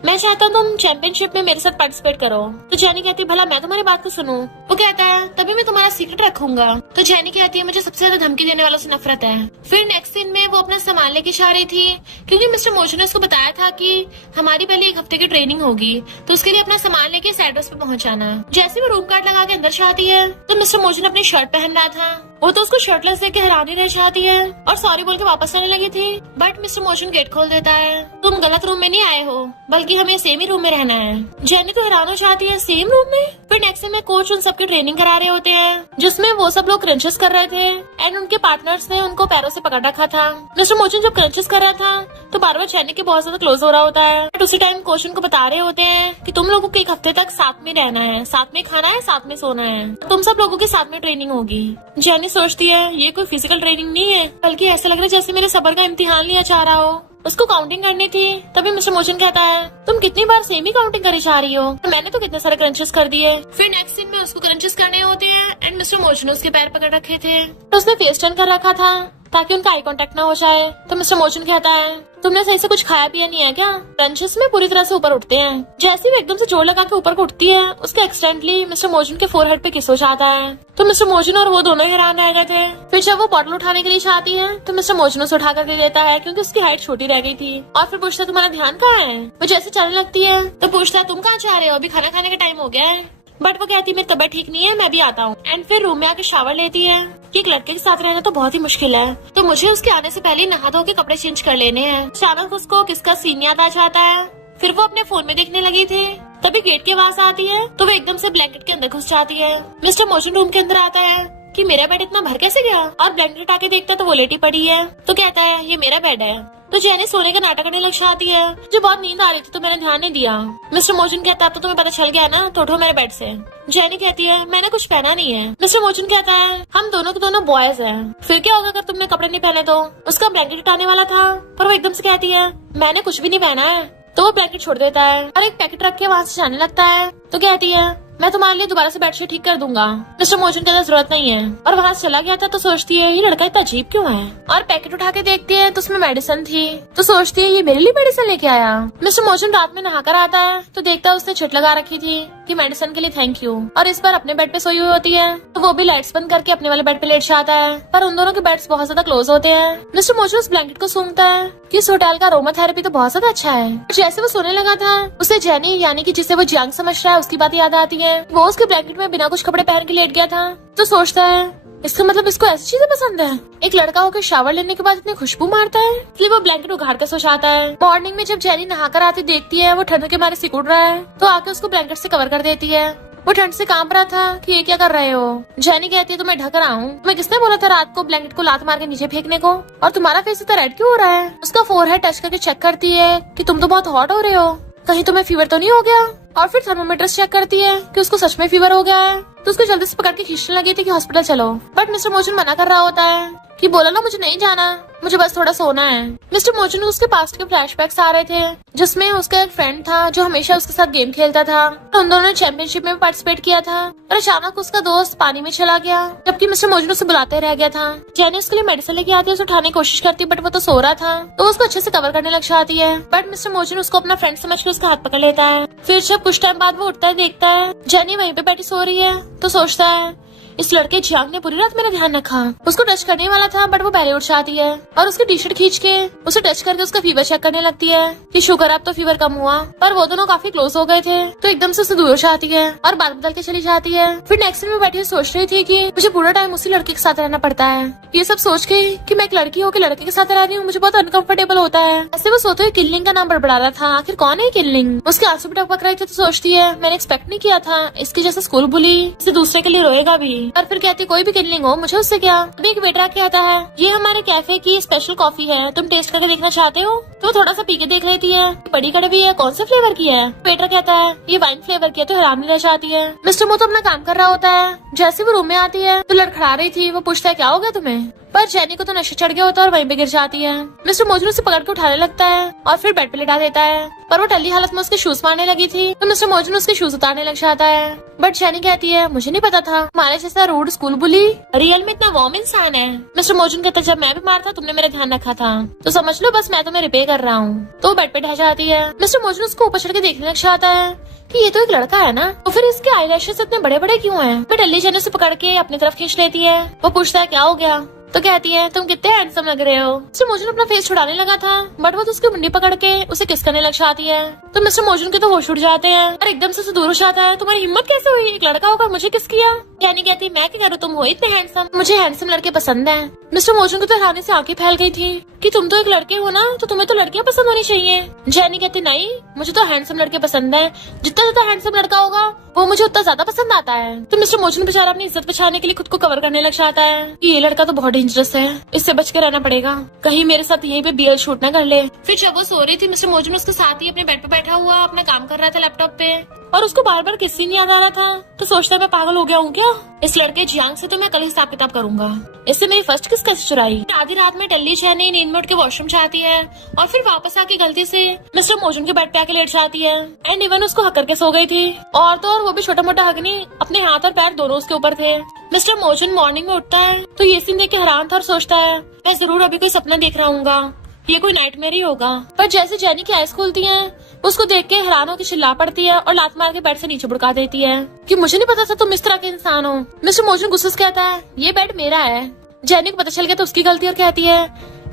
मैं चाहता हूँ तुम चैंपियनशिप में मेरे साथ पार्टिसिपेट करो। तो जेनी कहती है भला मैं तुम्हारी बात को सुनूं? वो कहता है तभी मैं तुम्हारा सीक्रेट रखूंगा। तो जेनी कहती है मुझे सबसे ज्यादा धमकी देने वालों से नफरत है। फिर नेक्स्ट सीन में वो अपना सामान लेके जा रही थी, क्योंकि मिस्टर मोजन ने उसको बताया था कि हमारी पहले 1 हफ्ते की ट्रेनिंग होगी, तो उसके लिए अपना सामान लेके इस एड्रेस पे पहुंच जाना। जैसे वो रूम कार्ड लगा के अंदर जाती है तो मिस्टर मोजन अपनी शर्ट पहन रहा था, वो तो उसको शर्टलेस देख के हैरानी रह जाती है और सॉरी बोल के वापस आने लगी थी। बट मिस्टर मोजन गेट खोल देता है, तुम गलत रूम में नहीं आए हो, बल्कि हमें सेम ही रूम में रहना है। जेनी तो हैरान हो जाती है सेम रूम में। फिर नेक्स्ट में कोच उन सबकी ट्रेनिंग करा रहे होते हैं, जिसमें वो सब लोग क्रंचेस कर रहे थे एंड उनके पार्टनर्स ने उनको पैरों से पकड़ रखा था। मिस्टर मोजन जब क्रंचेस कर रहा था तो बार बार जेनी के बहुत ज्यादा क्लोज हो रहा होता है। बट उसी टाइम कोच उनको बता रहे होते हैं कि तुम लोगों को 1 हफ्ते तक साथ में रहना है, साथ में खाना है, साथ में सोना है, तुम सब लोगों के साथ में ट्रेनिंग होगी। जेनी सोचती है ये कोई फिजिकल ट्रेनिंग नहीं है, बल्कि ऐसा लग रहा है जैसे मेरे सब्र का इम्तिहान लिया जा रहा हो। उसको काउंटिंग करनी थी। तभी मिस्टर मोजन कहता है तुम कितनी बार सेम ही काउंटिंग करी जा रही हो, मैंने तो कितने सारे क्रंचेस कर दिए। फिर नेक्स्ट सीन में उसको क्रंचेस करने होते हैं एंड मिस्टर मोजन ने उसके पैर पकड़ रखे थे, तो उसने फेस टर्न कर रखा था ताकि उनका आई कांटेक्ट ना हो जाए। तो मिस्टर मोजन कहता है तुमने सही से कुछ खाया पिया नहीं है क्या? क्रंचेस में पूरी तरह से ऊपर उठते हैं। जैसे वो एकदम से जोर लगा के ऊपर को उठती है, उसके एक्सीडेंटली मिस्टर मोजन के फोरहेड पे किस हो जाता है। तो मिस्टर मोजन और वो दोनों हैरान रह गए थे। फिर जब वो बॉटल उठाने के लिए चाहती है तो मिस्टर मोजन उसे उठा कर दे देता है, क्योंकि उसकी हाइट छोटी रह गई थी। और फिर पूछता है तुम्हारा ध्यान कहाँ है? वो जैसे चलने लगती है तो पूछता है तुम कहाँ जा रहे हो, अभी खाना खाने का टाइम हो गया है। बट वो कहती है मेरी तबीयत ठीक नहीं है, मैं भी आता हूँ। एंड फिर रूम में आके शावर लेती है कि एक लड़के के साथ रहना तो बहुत ही मुश्किल है, तो मुझे उसके आने से पहले नहा धो के कपड़े चेंज कर लेने हैं। अचानक उसको किसका सीन याद आ जाता है। फिर वो अपने फोन में देखने लगी थी, तभी गेट की आवाज आती है तो वो एकदम से ब्लैंकेट के अंदर घुस जाती है। मिस्टर मोजन रूम के अंदर आता है कि मेरा बेड इतना भर कैसे गया, और ब्लैंकेट उठा के देखता है तो वो लेटी पड़ी है। तो कहता है ये मेरा बेड है। तो जेनी सोने का नाटक करने लग जाती है। मुझे बहुत नींद आ रही थी तो मैंने ध्यान नहीं दिया। मिस्टर मोजन कहता है तो तुम्हें पता चल गया ना, तो उठो मेरे बेड से। जेनी कहती है मैंने कुछ पहना नहीं है। मिस्टर मोजन कहता है हम दोनों के दोनों बॉयज हैं, फिर क्या होगा अगर तुमने कपड़े नहीं पहने तो? उसका ब्लैंकेट उठाने वाला था पर वो एकदम से कहती है मैंने कुछ भी नहीं पहना है। तो वो ब्लैंकेट छोड़ देता है और एक पैकेट रख के वहाँ से जाने लगता है। तो कहती है मैं तुम्हारे लिए दोबारा से बेडशीट ठीक कर दूंगा। मिस्टर मोजन कहता जरूरत नहीं है, और वहाँ से चला गया था। तो सोचती है ये लड़का इतना अजीब क्यों है, और पैकेट उठा के देखती है तो उसमें मेडिसिन थी। तो सोचती है ये मेरे लिए मेडिसिन लेके आया। मिस्टर मोजन रात में नहाकर आता है तो देखता है उसने चिट लगा रखी थी कि मेडिसिन के लिए थैंक यू, और इस बार अपने बेड पे सोई हुई होती है। तो वो भी लाइट्स बंद करके अपने वाले बेड पे लेट जाता है, पर उन दोनों के बेड्स बहुत ज्यादा क्लोज होते हैं। मिस्टर मोजन उस ब्लैंकेट को सूंघता है कि इस होटल का अरोमा थेरेपी तो बहुत ज्यादा अच्छा है। जैसे वो सोने लगा था उसे जेनी यानी कि जिसे वो जियांग समझ रहा है उसकी बात याद आती है। वो उसके ब्लैंकेट में बिना कुछ कपड़े पहन के लेट गया था। तो सोचता है इसका मतलब इसको ऐसी चीजें पसंद है, एक लड़का होकर शावर लेने के बाद इतनी खुशबू मारता है। इसलिए वो ब्लैंकेट उघाड़ कर सो जाता है। मॉर्निंग में जब जेनी नहाकर आती देखती है वो ठंड के मारे सिकुड़ रहा है, तो आके उसको ब्लैंकेट से कवर कर देती है। वो ठंड से कांप रहा था कि ये क्या कर रहे हो। जेनी कहती है तो मैं ढक रहा हूँ, तुम्हें किसने बोला था रात को ब्लैंकेट को लात मार के नीचे फेंकने को, और तुम्हारा फेस इतना रेड क्यों हो रहा है? उसका फोरहेड टच करके चेक करती है कि तुम तो बहुत हॉट हो रहे हो, कहीं तुम्हें फीवर तो नहीं हो गया। और फिर थर्मोमीटर चेक करती है कि उसको सच में फीवर हो गया है। तो उसको जल्दी से पकड़ के खींचने लगी थी कि हॉस्पिटल चलो, बट मिस्टर मोजन मना कर रहा होता है कि बोला ना मुझे नहीं जाना, मुझे बस थोड़ा सोना है। मिस्टर मोजन को उसके पास्ट के फ्लैशबैक्स आ रहे थे, जिसमें उसका एक फ्रेंड था जो हमेशा उसके साथ गेम खेलता था। उन दोनों ने चैंपियनशिप में पार्टिसिपेट किया था और अचानक उसका दोस्त पानी में चला गया, जबकि मिस्टर मोजन उसे बुलाते रह गया था। जेनी उसके लिए मेडिसिन लेके आती है, उसे उठाने की कोशिश करती है, बट वो तो सो रहा था, तो उसको अच्छे से कवर करने लग जाती है। बट मिस्टर मोजन उसको अपना फ्रेंड समझ के उसका हाथ पकड़ लेता है। फिर जब कुछ टाइम बाद वो उठता है, देखता है जेनी वहीं पे बैठी सो रही है, तो सोचता है इस लड़के जियांग ने पूरी रात मेरा ध्यान रखा। उसको टच करने वाला था, बट वो पहले उठ जाती है और उसकी टी शर्ट खींच के उसे टच करके उसका फीवर चेक करने लगती है कि शुक्र अब तो फीवर कम हुआ। पर वो दोनों काफी क्लोज हो गए थे, तो एकदम से उसे दूर हो जाती है और बात बदल के चली जाती है। फिर नेक्स्ट दिन में बैठी सोच रही थी कि मुझे पूरा टाइम उसी लड़के के साथ रहना पड़ता है। ये सब सोच के कि मैं एक लड़की होकर लड़के के साथ रह रही हूँ, मुझे बहुत अनकंफर्टेबल होता है। ऐसे वो सोते हुए किनलिंग का नाम बड़बड़ा रहा था। आखिर कौन है किनलिंग? उसके आंसू भी टपक रहे थे, तो सोचती है मैंने एक्सपेक्ट नहीं किया था इसकी जैसे स्कूल बुली इसे दूसरे के लिए रोएगा भी। और फिर कहती कोई भी किनलिंग हो, मुझे उससे क्या। अभी एक वेटर आके आता है, ये हमारे कैफे की स्पेशल कॉफी है, तुम टेस्ट करके देखना चाहते हो? तो थोड़ा सा पी के देख लेती है, बड़ी कड़वी है, कौन से फ्लेवर की है? वेटर कहता है ये वाइन फ्लेवर की है, तो हैरान रह जाती है। मिस्टर मो तो अपना काम कर रहा होता है। जैसे वो रूम में आती है तो लड़खड़ा रही थी, वो पूछता है क्या हो गया तुम्हें? पर जेनी को तो नशा चढ़ गया होता है और वहीं पे गिर जाती है। मिस्टर मोजन उसे पकड़ के उठाने लगता है और फिर बेड पे लिटा देता है, पर वो टल्ली हालत में उसके शूज मारने लगी थी, तो मिस्टर मोजन उसके शूज उतारने लग जाता है। बट जेनी कहती है मुझे नहीं पता था हमारे जैसा रूड स्कूल बुली रियल में इतना वार्म इंसान है। मिस्टर मोजन कहता जब मैं बीमार था तुमने मेरा ध्यान रखा था, तो समझ लो बस मैं तुम्हें रिपेयर कर रहा हूँ। तो बेड पे ढह जाती है। मिस्टर मोजन उसको ऊपर चढ़ के देखने लग जाता है कि ये तो एक लड़का है ना, तो फिर इसके आईलैशेस इतने बड़े बड़े क्यों हैं? फिर टल्ली जेनी से पकड़ के अपनी तरफ खींच लेती है। वो पूछता है क्या हो गया, तो कहती है तुम कितने हैंडसम लग रहे हो। मिस्टर मोजन अपना फेस छुड़ाने लगा था, बट वो तो उसकी मुंडी पकड़ के उसे किस करने लग जाती है। तो मिस्टर मोजन के तो होश उड़ जाते हैं और एकदम से दूर हो जाता है। तुम्हारी हिम्मत कैसे हुई, एक लड़का होकर मुझे किस किया? जेनी कहती मैं क्या करूँ, तुम हो इतने हैंडसम, मुझे हैंडसम लड़के पसंद है। मिस्टर मोजन को तो हैरानी से आंखें फैल गई थी कि तुम तो एक लड़के हो ना, तो तुम्हें तो लड़कियां पसंद होनी चाहिए। जेनी कहती नहीं, मुझे तो हैंडसम लड़के पसंद है, जितना ज्यादा हैंडसम लड़का होगा वो मुझे उतना ज्यादा पसंद आता है। तो मिस्टर मोजन बेचारा अपनी इज्जत बचाने के लिए खुद को कवर करने लग जाता है कि ये लड़का तो बहुत डेंजरस है, इससे बच के रहना पड़ेगा, कहीं मेरे साथ यहीं पे बीएल शूट ना कर ले। फिर जब वो सो रही थी, मिस्टर मोजन उसके साथ ही अपने बेड पे बैठा हुआ अपना काम कर रहा था लैपटॉप पे, और उसको बार बार किस सीन याद आ रहा था। तो सोचता है मैं पागल हो गया हूँ क्या, इस लड़के जियांग से तो मैं कल हिसाब किताब करूंगा, इससे मेरी फर्स्ट किस कैसे चुराई। आधी रात में टल्ली जेनी नींद में उठ के वॉशरूम जाती है और फिर वापस आके गलती से मिस्टर मोजन के बेड पे आके लेट जाती है। एंड इवन उसको हक करके सो गई थी, और तो और वो भी छोटा मोटा हक नहीं, अपने हाथ और पैर दोनों उसके ऊपर थे। मिस्टर मोजन मॉर्निंग में उठता है तो ये सीन देख के हैरान था और सोचता है मैं जरूर अभी कोई सपना देख रहा हूँ, ये कोई नाइटमेयर ही होगा। पर जैसे जेनी की आइज खुलती हैं, उसको देख के हैरान होकर चिल्ला पड़ती है और लात मार के बेड से नीचे बुड़का देती है कि मुझे नहीं पता था तुम इस तरह के इंसान हो। मिस्टर मोजन गुस्से से कहता है ये बेड मेरा है। जेनी को पता चल गया तो उसकी गलती और कहती है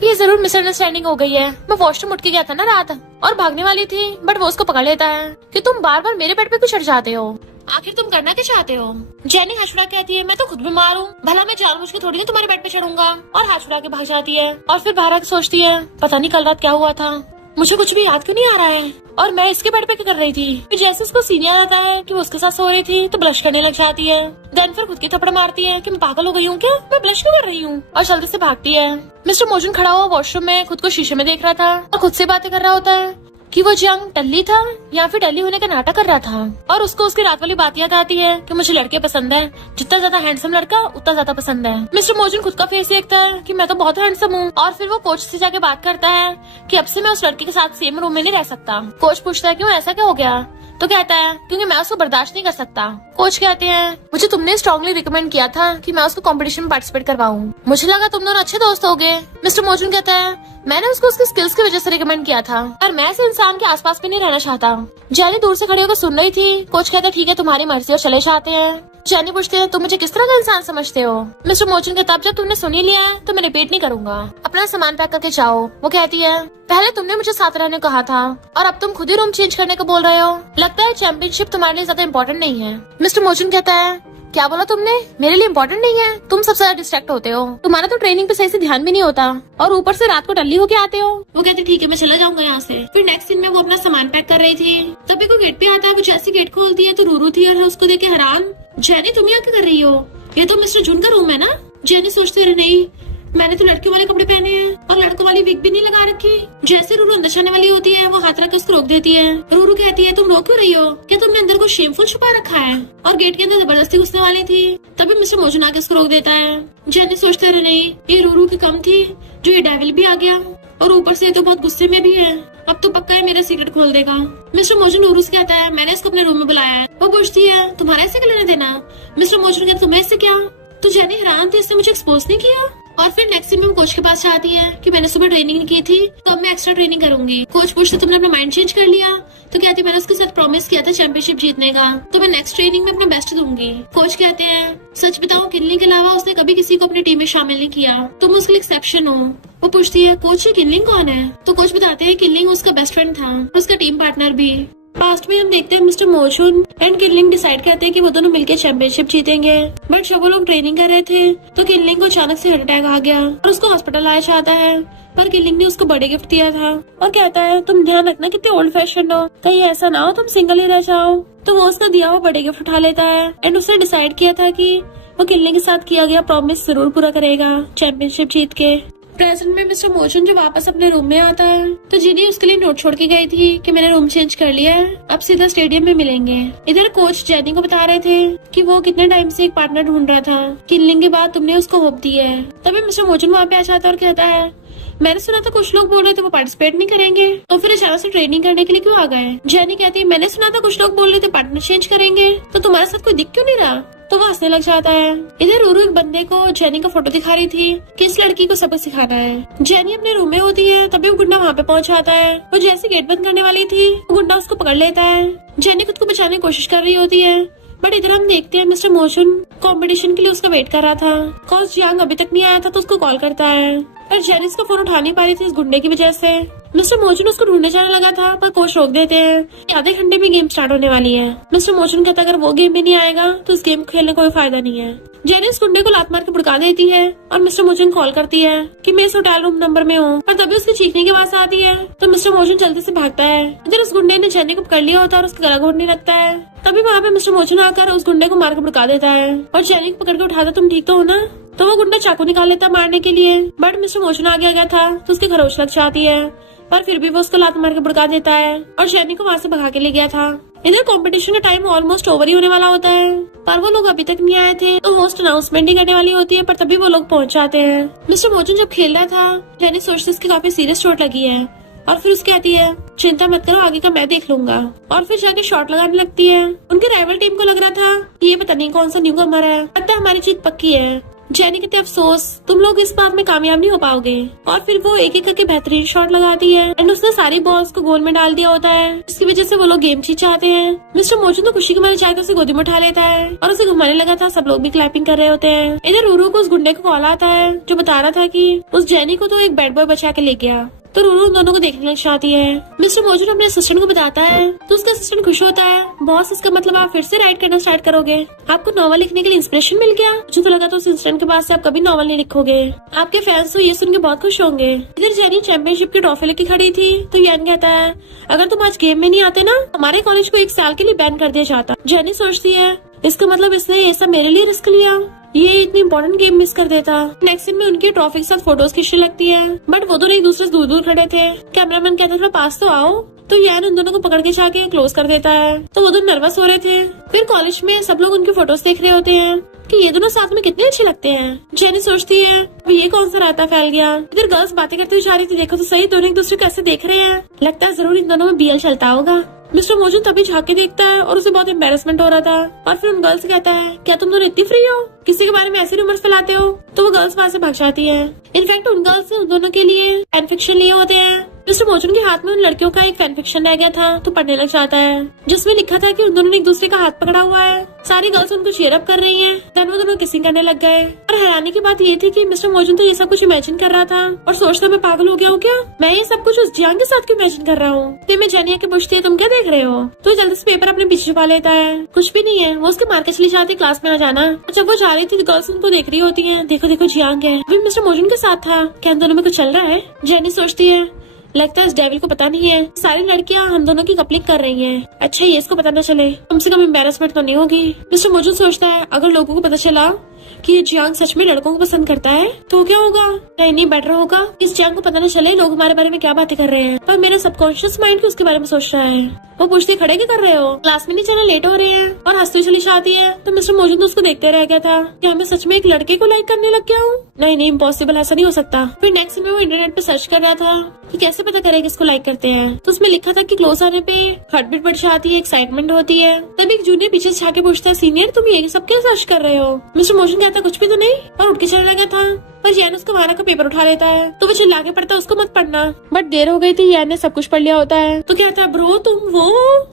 ये जरूर मिसअंडरस्टैंडिंग हो गई है, मैं वॉशरूम उठ के गया था ना रात और भागने वाली थी, बट वो उसको पकड़ लेता है कि तुम बार बार मेरे बेड पे क्यों चढ़ जाते हो, आखिर तुम करना क्या चाहते हो। जेनी हाथ कहती है मैं तो खुद बीमार हूँ, भला मैं जानबूझ के थोड़ी ना तुम्हारे बेड पे चढ़ूंगा, और हाथ छुड़ा के भाग जाती है। और फिर बाहर आके सोचती है पता नहीं कल रात क्या हुआ था, मुझे कुछ भी याद क्यों नहीं आ रहा है, और मैं इसके बेड पे क्या कर रही थी। फिर जैसे उसको सीन याद आता है कि वो उसके साथ सो रही थी, तो ब्लश करने लग जाती है। देन फिर खुद की थप्पड़ मारती है कि मैं पागल हो गई हूँ क्या, मैं ब्लश क्यों कर रही हूँ, और जल्दी से भागती है। मिस्टर मोजन खड़ा हुआ वॉशरूम में खुद को शीशे में देख रहा था और खुद से बातें कर रहा होता है कि वो जियांग टल्ली था या फिर टल्ली होने का नाटक कर रहा था। और उसको उसकी रात वाली बात याद आती है कि मुझे लड़के पसंद है, जितना ज्यादा हैंडसम लड़का उतना ज्यादा पसंद है। मिस्टर मोजन खुद का फेस देखता है कि मैं तो बहुत हैंडसम हूँ, और फिर वो कोच से जाके बात करता है कि अब से मैं उस लड़की के साथ सेम रूम में नहीं रह सकता। कोच पूछता है क्यों, ऐसा क्या हो गया, तो कहता है क्योंकि मैं उसको बर्दाश्त नहीं कर सकता। कोच कहते हैं मुझे तुमने स्ट्रांगली रिकमेंड किया था कि मैं उसको कंपटीशन में पार्टिसिपेट करवाऊं, मुझे लगा तुम दोनों अच्छे दोस्त होगे। मिस्टर मोजन कहता है मैंने उसको उसकी स्किल्स की वजह से रिकमेंड किया था, और मैं ऐसे इंसान के आसपास भी नहीं रहना चाहता। जेनी दूर से खड़ी होकर सुन रही थी। कोच कहता है ठीक है तुम्हारी मर्जी, और चले जाते हैं। जेनी पूछती है तुम मुझे किस तरह का इंसान समझते हो। मिस्टर मोजन कहता है जब तुमने सुन ही लिया है तो मैं रिपीट नहीं करूंगा, अपना सामान पैक करके जाओ। वो कहती है पहले तुमने मुझे साथ रहने को कहा था और अब तुम खुद ही रूम चेंज करने को बोल रहे हो, लगता है चैंपियनशिप तुम्हारे लिए ज्यादा इम्पोर्टेंट नहीं है। मिस्टर मोजन कहता है क्या बोला तुमने, मेरे लिए इम्पोर्टेंट नहीं है, तुम सबसे ज्यादा डिस्ट्रैक्ट होते हो, तुम्हारा तो ट्रेनिंग पे सही से ध्यान भी नहीं होता, और ऊपर से रात को टल्ली होके आते हो। वो कहते ठीक है मैं चला जाऊंगा यहाँ से। फिर नेक्स्ट सीन में वो अपना सामान पैक कर रही थी, तभी को गेट पे आता है। वो जैसे गेट खोलती है तो रूरू थी और उसको देख के हैरान, जेनी तुम यहाँ क्या कर रही हो, ये तो मिस्टर जून का रूम है ना। जेनी सोचती रही नहीं मैंने तो लड़कियों वाले कपड़े पहने हैं और लड़कों वाली विग भी नहीं लगा रखी। जैसे रूरू अंदर जाने वाली होती है वो हाथ रख उसको रोक देती है। रूरू कहती है तुम रोक क्यों रही हो, क्या तुमने अंदर को शेमफुल छुपा रखा है, और गेट के अंदर जबरदस्ती घुसने वाली थी। तभी मिस्टर मोजन आके उसको रोक देता है। जेनी सोचते रहे नहीं ये रूरू की कम थी जो ये डेविल भी आ गया, और ऊपर से ये तो बहुत गुस्से में भी है, अब तो पक्का है मेरा सीक्रेट खोल देगा। मिस्टर मोजन रूरू से कहता है मैंने इसको अपने रूम में बुलाया है। वो पूछती है तुम्हारा इससे क्या लेना देना। मिस्टर मोजन कहता तुम्हें इससे क्या, तो जेनी हैरान थी इसने मुझे एक्सपोज नहीं किया। और फिर नेक्स्ट सीन में कोच के पास जाती है कि मैंने सुबह ट्रेनिंग की थी तो अब मैं एक्स्ट्रा ट्रेनिंग करूंगी। कोच पूछते तुमने अपना माइंड चेंज कर लिया, तो कहती मैंने उसके साथ प्रॉमिस किया था चैंपियनशिप जीतने का, तो मैं नेक्स्ट ट्रेनिंग में अपना बेस्ट दूंगी। कोच कहते हैं सच बताओ किनलिंग के अलावा उसने कभी किसी को अपनी टीम में शामिल नहीं किया, तुम उसके लिए एक्सेप्शन हो। वो पूछती है कोच ये किनलिंग कौन है, तो कोच बताते हैं किनलिंग उसका बेस्ट फ्रेंड था, उसका टीम पार्टनर भी। पास्ट में हम देखते हैं मिस्टर मोचुन एंड किनलिंग डिसाइड करते हैं कि वो दोनों मिलकर चैंपियनशिप जीतेंगे। बट जब वो लोग ट्रेनिंग कर रहे थे तो किनलिंग को अचानक से हार्ट अटैक आ गया और उसको हॉस्पिटल लाया जाता है। पर किनलिंग ने उसको बर्थडे गिफ्ट दिया था और कहता है तुम ध्यान रखना कितने ओल्ड फैशन हो, कहीं ऐसा ना हो तुम सिंगल ही रह जाओ। तो वो उसका दिया हुआ बर्थडे गिफ्ट उठा लेता है एंड उसने डिसाइड किया था कि वो किनलिंग के साथ किया गया प्रॉमिस जरूर पूरा करेगा चैंपियनशिप जीत के। प्रेजेंट में मिस्टर मोचन जो वापस अपने रूम में आता है तो जिनी उसके लिए नोट छोड़ के गई थी कि मैंने रूम चेंज कर लिया है, अब सीधा स्टेडियम में मिलेंगे। इधर कोच जेनी को बता रहे थे कि वो कितने टाइम से एक पार्टनर ढूंढ रहा था, किनलिंग के बाद तुमने उसको होप दी है। तभी मिस्टर मोचन वहाँ पे आ जाता है और कहता है मैंने सुना था कुछ लोग बोल रहे थे वो पार्टिसिपेट नहीं करेंगे, तो फिर अचानक से ट्रेनिंग करने के लिए क्यों आ गए। जेनी कहती है मैंने सुना था कुछ लोग बोल रहे थे पार्टनर चेंज करेंगे, तो तुम्हारे साथ कोई दिख क्यों नहीं रहा। तो वो हंसने लग जाता है। इधर रूरू एक बंदे को जेनी का फोटो दिखा रही थी कि इस लड़की को सबक सिखाना है। जेनी अपने रूम में होती है तभी वो गुंडा वहाँ पे पहुँच जाता है। वो जैसे गेट बंद करने वाली थी वो गुंडा उसको पकड़ लेता है। जेनी खुद को बचाने की कोशिश कर रही होती है, बट इधर हम देखते हैं मिस्टर मोचुन कंपटीशन के लिए उसका वेट कर रहा था। कॉज जियांग अभी तक नहीं आया था तो उसको कॉल करता है, पर जेनी उसका फोन उठा नहीं पा रही थी इस गुंडे की वजह से। मिस्टर मोचुन उसको ढूंढने जाने लगा था पर कोच रोक देते हैं, आधे घंटे में गेम स्टार्ट होने वाली है। मिस्टर मोचुन कहता है अगर वो गेम में नहीं आएगा तो इस गेम को खेलने का कोई फायदा नहीं है। जेनी उस गुंडे को लात मार के भड़का देती है और मिस्टर मोचुन कॉल करती है कि मैं इस होटल रूम नंबर में हूँ, पर तभी उसकी चीखने की आवाज आती है तो मिस्टर मोचुन जल्दी से भागता है। इधर उस गुंडे ने जेनी को पकड़ लिया होता है और उसका गला घोटने लगता है। तभी वहाँ पे मिस्टर मोचुन आकर उस गुंडे को मार के भड़का देता है और जेनी को पकड़ के उठाता तुम ठीक तो हो ना। तो वो गुंडा चाकू निकाल लेता मारने के लिए, बट मिस्टर मोचुन आगे आ गया था तो उसकी खरोच लग जाती है, पर फिर भी वो उसको लात मार के भड़का देता है और जेनी को वहाँ से भगा के ले गया था। इधर कंपटीशन का टाइम ऑलमोस्ट ओवर ही होने वाला होता है, पर वो लोग अभी तक नहीं आए थे तो होस्ट अनाउंसमेंट ही करने वाली होती है, पर तभी वो लोग पहुंच जाते हैं। मिस्टर मोचुन जब खेल रहा था जेनी सोचती इसकी काफी सीरियस चोट लगी है और फिर उसकी कहती है चिंता मत करो आगे का मैं देख लूंगा, और फिर जाके शॉट लगाने लगती है। उनके राइवल टीम को लग रहा था ये पता नहीं कौन सा न्यू कमर है, लगता है हमारी जीत पक्की है। जेनी कहते अफसोस तुम लोग इस बात में कामयाब नहीं हो पाओगे, और फिर वो एक एक करके बेहतरीन शॉट लगाती है एंड उसने सारी बॉल्स को गोल में डाल दिया होता है, जिसकी वजह से वो लोग गेम जीत जाते हैं। मिस्टर मोचुन तो खुशी के मारे जाकर उसे गोदी में उठा लेता है और उसे घुमाने लगा था, सब लोग भी क्लैपिंग कर रहे होते हैं। इधर रूरू को उस गुंडे को कॉल आता है जो बता रहा था कि उस जेनी को तो एक बैड बॉय बचा के ले गया, तो रूरू उन दोनों को देखने लग जाती है। मिस्टर मोचुन अपने असिस्टेंट को बताता है तो उसका असिस्टेंट खुश होता है, बॉस इसका मतलब आप फिर से राइट करना स्टार्ट करोगे, आपको नॉवल लिखने के लिए इंस्पिरेशन मिल गया। मुझे तो लगा था उस इंसिडेंट के बाद से आप कभी नॉवल नहीं लिखोगे, आपके फैंस तो ये सुन के बहुत खुश होंगे। इधर जेनी चैंपियनशिप की ट्रॉफी लेके खड़ी थी तो यान कहता है अगर तुम आज गेम में नहीं आते ना हमारे कॉलेज को 1 साल के लिए बैन कर दिया जाता। जेनी सोचती है इसका मतलब इसने ये सब मेरे लिए रिस्क लिया, ये इतनी इम्पोर्टेंट गेम मिस कर देता। नेक्स्ट सीन में उनकी ट्रॉफी के साथ फोटोज खींचने लगती है, बट वो दोनों एक दूसरे से दूर दूर खड़े थे। कैमरामैन कहता था पास तो आओ, तो यान उन दोनों को पकड़ के जाके क्लोज कर देता है, तो वो दोनों नर्वस हो रहे थे। फिर कॉलेज में सब लोग उनकी फोटोज देख रहे होते हैं कि ये दोनों साथ में कितने अच्छे लगते हैं। जेनी सोचती है अभी ये कौन सा रायता फैल गया। इधर गर्ल्स बातें करते हुए जा रही थी, देखो तो सही दोनों एक दूसरे को ऐसे देख रहे हैं, लगता है जरूर इन दोनों में बीएल चलता होगा। मिस्टर मोचुन तभी झाँक के देखता है और उसे बहुत एम्बेरसमेंट हो रहा था, और फिर उन गर्ल्स से कहता है क्या तुम दोनों इतनी फ्री हो, किसी के बारे में ऐसे रूमर्स फैलाते हो। तो वो गर्ल्स वहाँ से भाग जाती है। इनफैक्ट उन गर्ल्स ने उन दोनों के लिए फैन फिक्शन लिए होते हैं। मिस्टर मोचुन के हाथ में उन लड़कियों का एक फैन फिक्शन रह गया था तो पढ़ने लग जाता है, जिसमें लिखा था कि उन दोनों ने एक दूसरे का हाथ पकड़ा हुआ है, सारी गर्ल्स उनको चीयर अप कर रही हैं, देन वो दोनों किसिंग करने लग गए। और हैरानी की बात ये थी कि मिस्टर मोचुन तो ये सब कुछ इमेजिन कर रहा था और सोचता मैं पागल हो गया हूँ क्या, मैं ये सब कुछ उस जियांग के साथ क्यों इमेजिन कर रहा हूँ। तो मैं जेनी के पूछती है तुम क्या देख रहे हो, तो जल्दी से पेपर अपने पीछे छुपा लेता है, कुछ भी नहीं है। वो उसके मार के चली जाती क्लास में आ जाना। जब वो जा रही थी गर्ल्स उनको देख रही होती है, देखो देखो जियांग है, अभी मिस्टर मोचुन के साथ था, क्या इन दोनों में कुछ चल रहा है। जेनी सोचती है लगता है इस डेविल को पता नहीं है, सारी लड़कियां हम दोनों की कपलिंग कर रही हैं, अच्छा ये इसको पता न चले, कम से कम एम्बेरसमेंट तो नहीं होगी। मिस्टर मोचुन सोचता है अगर लोगों को पता चला कि ये जियांग सच में लड़कों को पसंद करता है तो क्या होगा। नहीं बेटर होगा इस जियांग को पता न चले लोग हमारे बारे में क्या बातें कर रहे हैं। पर मेरे सबकॉन्शियस माइंड की उसके बारे में सोच रहा है। वो पूछती खड़े क्या कर रहे हो, क्लास में नहीं जाना, लेट हो रहे हैं। और हंसती चली जाती है। तो मिस्टर मोजून तो उसको देखते रह गया था कि मैं सच में एक लड़के को लाइक करने लग गया हूँ। नहीं इम्पॉसिबल, ऐसा नहीं हो सकता। फिर नेक्स्ट में वो इंटरनेट पे सर्च कर रहा था कि कैसे पता करे किसको लाइक करते हैं। तो उसमें लिखा था कि क्लोज आने पे हार्ट बीट बढ़ जाती है, एक्साइटमेंट होती है। तभी एक जूनियर पीछे से छाके पूछता है, सीनियर तुम ये सब क्या सर्च कर रहे हो। मिस्टर मोजून कहता कुछ भी तो नहीं और उठ के चलने लगा था। पर यान उसका वारा का पेपर उठा लेता है तो वो चिल्ला के पढ़ता है उसको मत पढ़ना। बट देर हो गई थी, यान ने सब कुछ पढ़ लिया होता है। तो कहता है ब्रो तुम वो,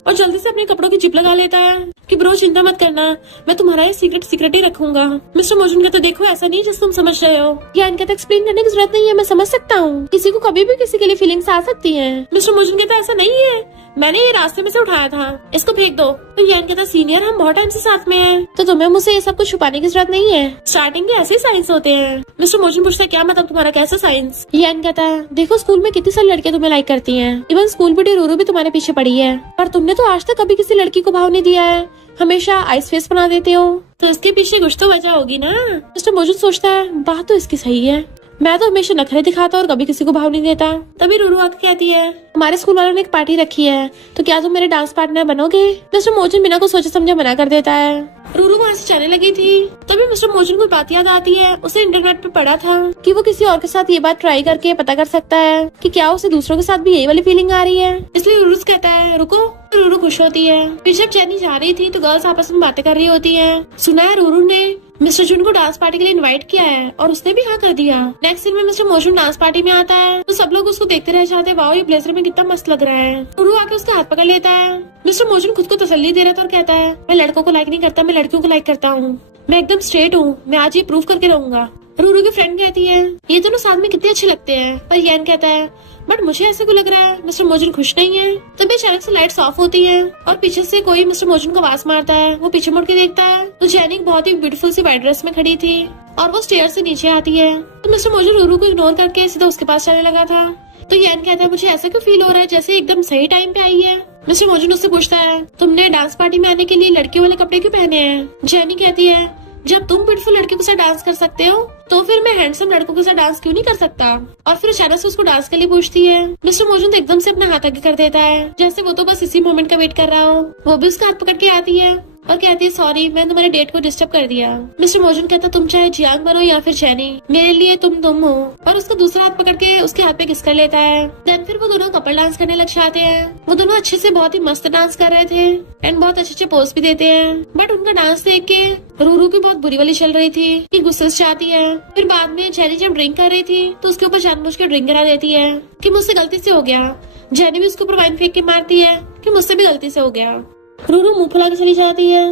और जल्दी से अपने कपड़ों की जिप लगा लेता है कि ब्रो चिंता मत करना, मैं तुम्हारा ये सीक्रेट ही रखूंगा। मिस्टर मोजून कहता देखो ऐसा नहीं जैसे तुम समझ रहे हो। यान कहता एक्सप्लेन करने की जरूरत नहीं है, मैं समझ सकता हूँ, किसी को कभी भी किसी के लिए फीलिंग्स आ सकती है। मिस्टर मोजून कहता ऐसा नहीं है, मैंने ये रास्ते में से उठाया था, इसको फेंक दो। तो यान कहता सीनियर हम बहुत टाइम से साथ में हैं, तो तुम्हें मुझसे ये सब कुछ छुपाने की जरूरत नहीं है, स्टार्टिंग के ऐसे साइंस होते हैं। मिस्टर मोजून पूछता है क्या मतलब तुम्हारा कैसा साइंस। यान कहता है देखो स्कूल में कितनी सारी लड़कियां तुम्हें लाइक करती हैं, इवन स्कूल बुढ़ी रूरू भी तुम्हारे पीछे पड़ी है, पर तुमने तो आज तक कभी किसी लड़की को भाव नहीं दिया है, हमेशा आइस फेस बना देते हो। तो इसके पीछे कुछ तो वजह होगी ना। मिस्टर मोजून सोचता है बात तो इसकी सही है, मैं तो हमेशा नखरे दिखाता और कभी किसी को भाव नहीं देता। तभी रूरू आके कहती है हमारे स्कूल वालों ने एक पार्टी रखी है, तो क्या तुम मेरे डांस पार्टनर बनोगे। मिस्टर मोजून बिना को सोचे समझे मना कर देता है। रूरू वहाँ से जाने लगी थी तभी मिस्टर मोजून को बात याद आती है। उसे इंटरनेट पे पढ़ा था कि वो किसी और के साथ ये बात ट्राई करके पता कर सकता है कि क्या उसे दूसरों के साथ भी यही वाली फीलिंग आ रही है। इसलिए रूरू कहता है रुको। रूरू खुश होती है। फिर जब जेनी जा रही थी तो गर्ल्स आपस में बातें कर रही होती है। सुना है रूरू ने मिस्टर जून को डांस पार्टी के लिए इनवाइट किया है और उसने भी हाँ कर दिया। नेक्स्ट सीन में मिस्टर मोजून डांस पार्टी में आता है तो सब लोग उसको देखते रह जाते हैं, वाओ ये ब्लेजर में कितना मस्त लग रहा है। रूरू आके उसका हाथ पकड़ लेता है। मिस्टर मोजून खुद को तसल्ली दे रहा था और कहता है मैं लड़कों को लाइक नहीं करता, मैं लड़कियों को लाइक करता हूँ, मैं एकदम स्ट्रेट हूँ, मैं आज ये प्रूव करके रहूंगा। रूरू की फ्रेंड कहती है ये दोनों साथ में कितने अच्छे लगते हैं, पर यान कहता है बट मुझे ऐसे क्यों लग रहा है मिस्टर मोजून खुश नहीं है। तभी अचानक से लाइट्स ऑफ होती है और पीछे से कोई मिस्टर मोजून को आवाज मारता है। वो पीछे मुड़ के देखता है तो जेनी बहुत ही ब्यूटीफुल सी व्हाइट ड्रेस में खड़ी थी और वो स्टेयर से नीचे आती है। तो मिस्टर मोजून रूरू को इग्नोर करके सीधा उसके पास जाने लगा था। तो यान कहता है मुझे ऐसा क्यों फील हो रहा है जैसे एकदम सही टाइम पे आई है। मिस्टर मोजून उससे पूछता है तुमने डांस पार्टी में आने के लिए लड़कियों वाले कपड़े क्यों पहने हैं। जेनी कहती है जब तुम ब्यूटीफुल लड़कियों के साथ डांस कर सकते हो तो फिर मैं हैंडसम लड़कों के साथ डांस क्यों नहीं कर सकता। और फिर अचानक से उसको डांस के लिए पूछती है। मिस्टर मोजून तो एकदम से अपना हाथ आगे कर देता है जैसे वो तो बस इसी मोमेंट का वेट कर रहा हो। वो भी उसका हाथ पकड़ के आती है और कहती है सॉरी मैं तुम्हारे डेट को डिस्टर्ब कर दिया। मिस्टर मोजून कहता तुम चाहे जियांग बनो या फिर जेनी, मेरे लिए तुम हो। और उसका दूसरा हाथ पकड़ के उसके हाथ पे किस कर लेता है। देन फिर वो दोनों कपल डांस करने लग जाते हैं। वो दोनों अच्छे से बहुत ही मस्त डांस कर रहे थे एंड बहुत अच्छे पोज भी देते हैं। बट उनका डांस देख के रूरू की बहुत बुरी वाली चल रही थी कि गुस्से से जाती है। फिर बाद में जेनी जब ड्रिंक कर रही थी तो उसके ऊपर जानबूझ के ड्रिंक करा देती है कि मुझसे गलती से हो गया। जेनी भी उसके ऊपर वाइन फेंक के मारती है कि मुझसे भी गलती से हो गया। रूरू मुंह फुला के चली जाती है।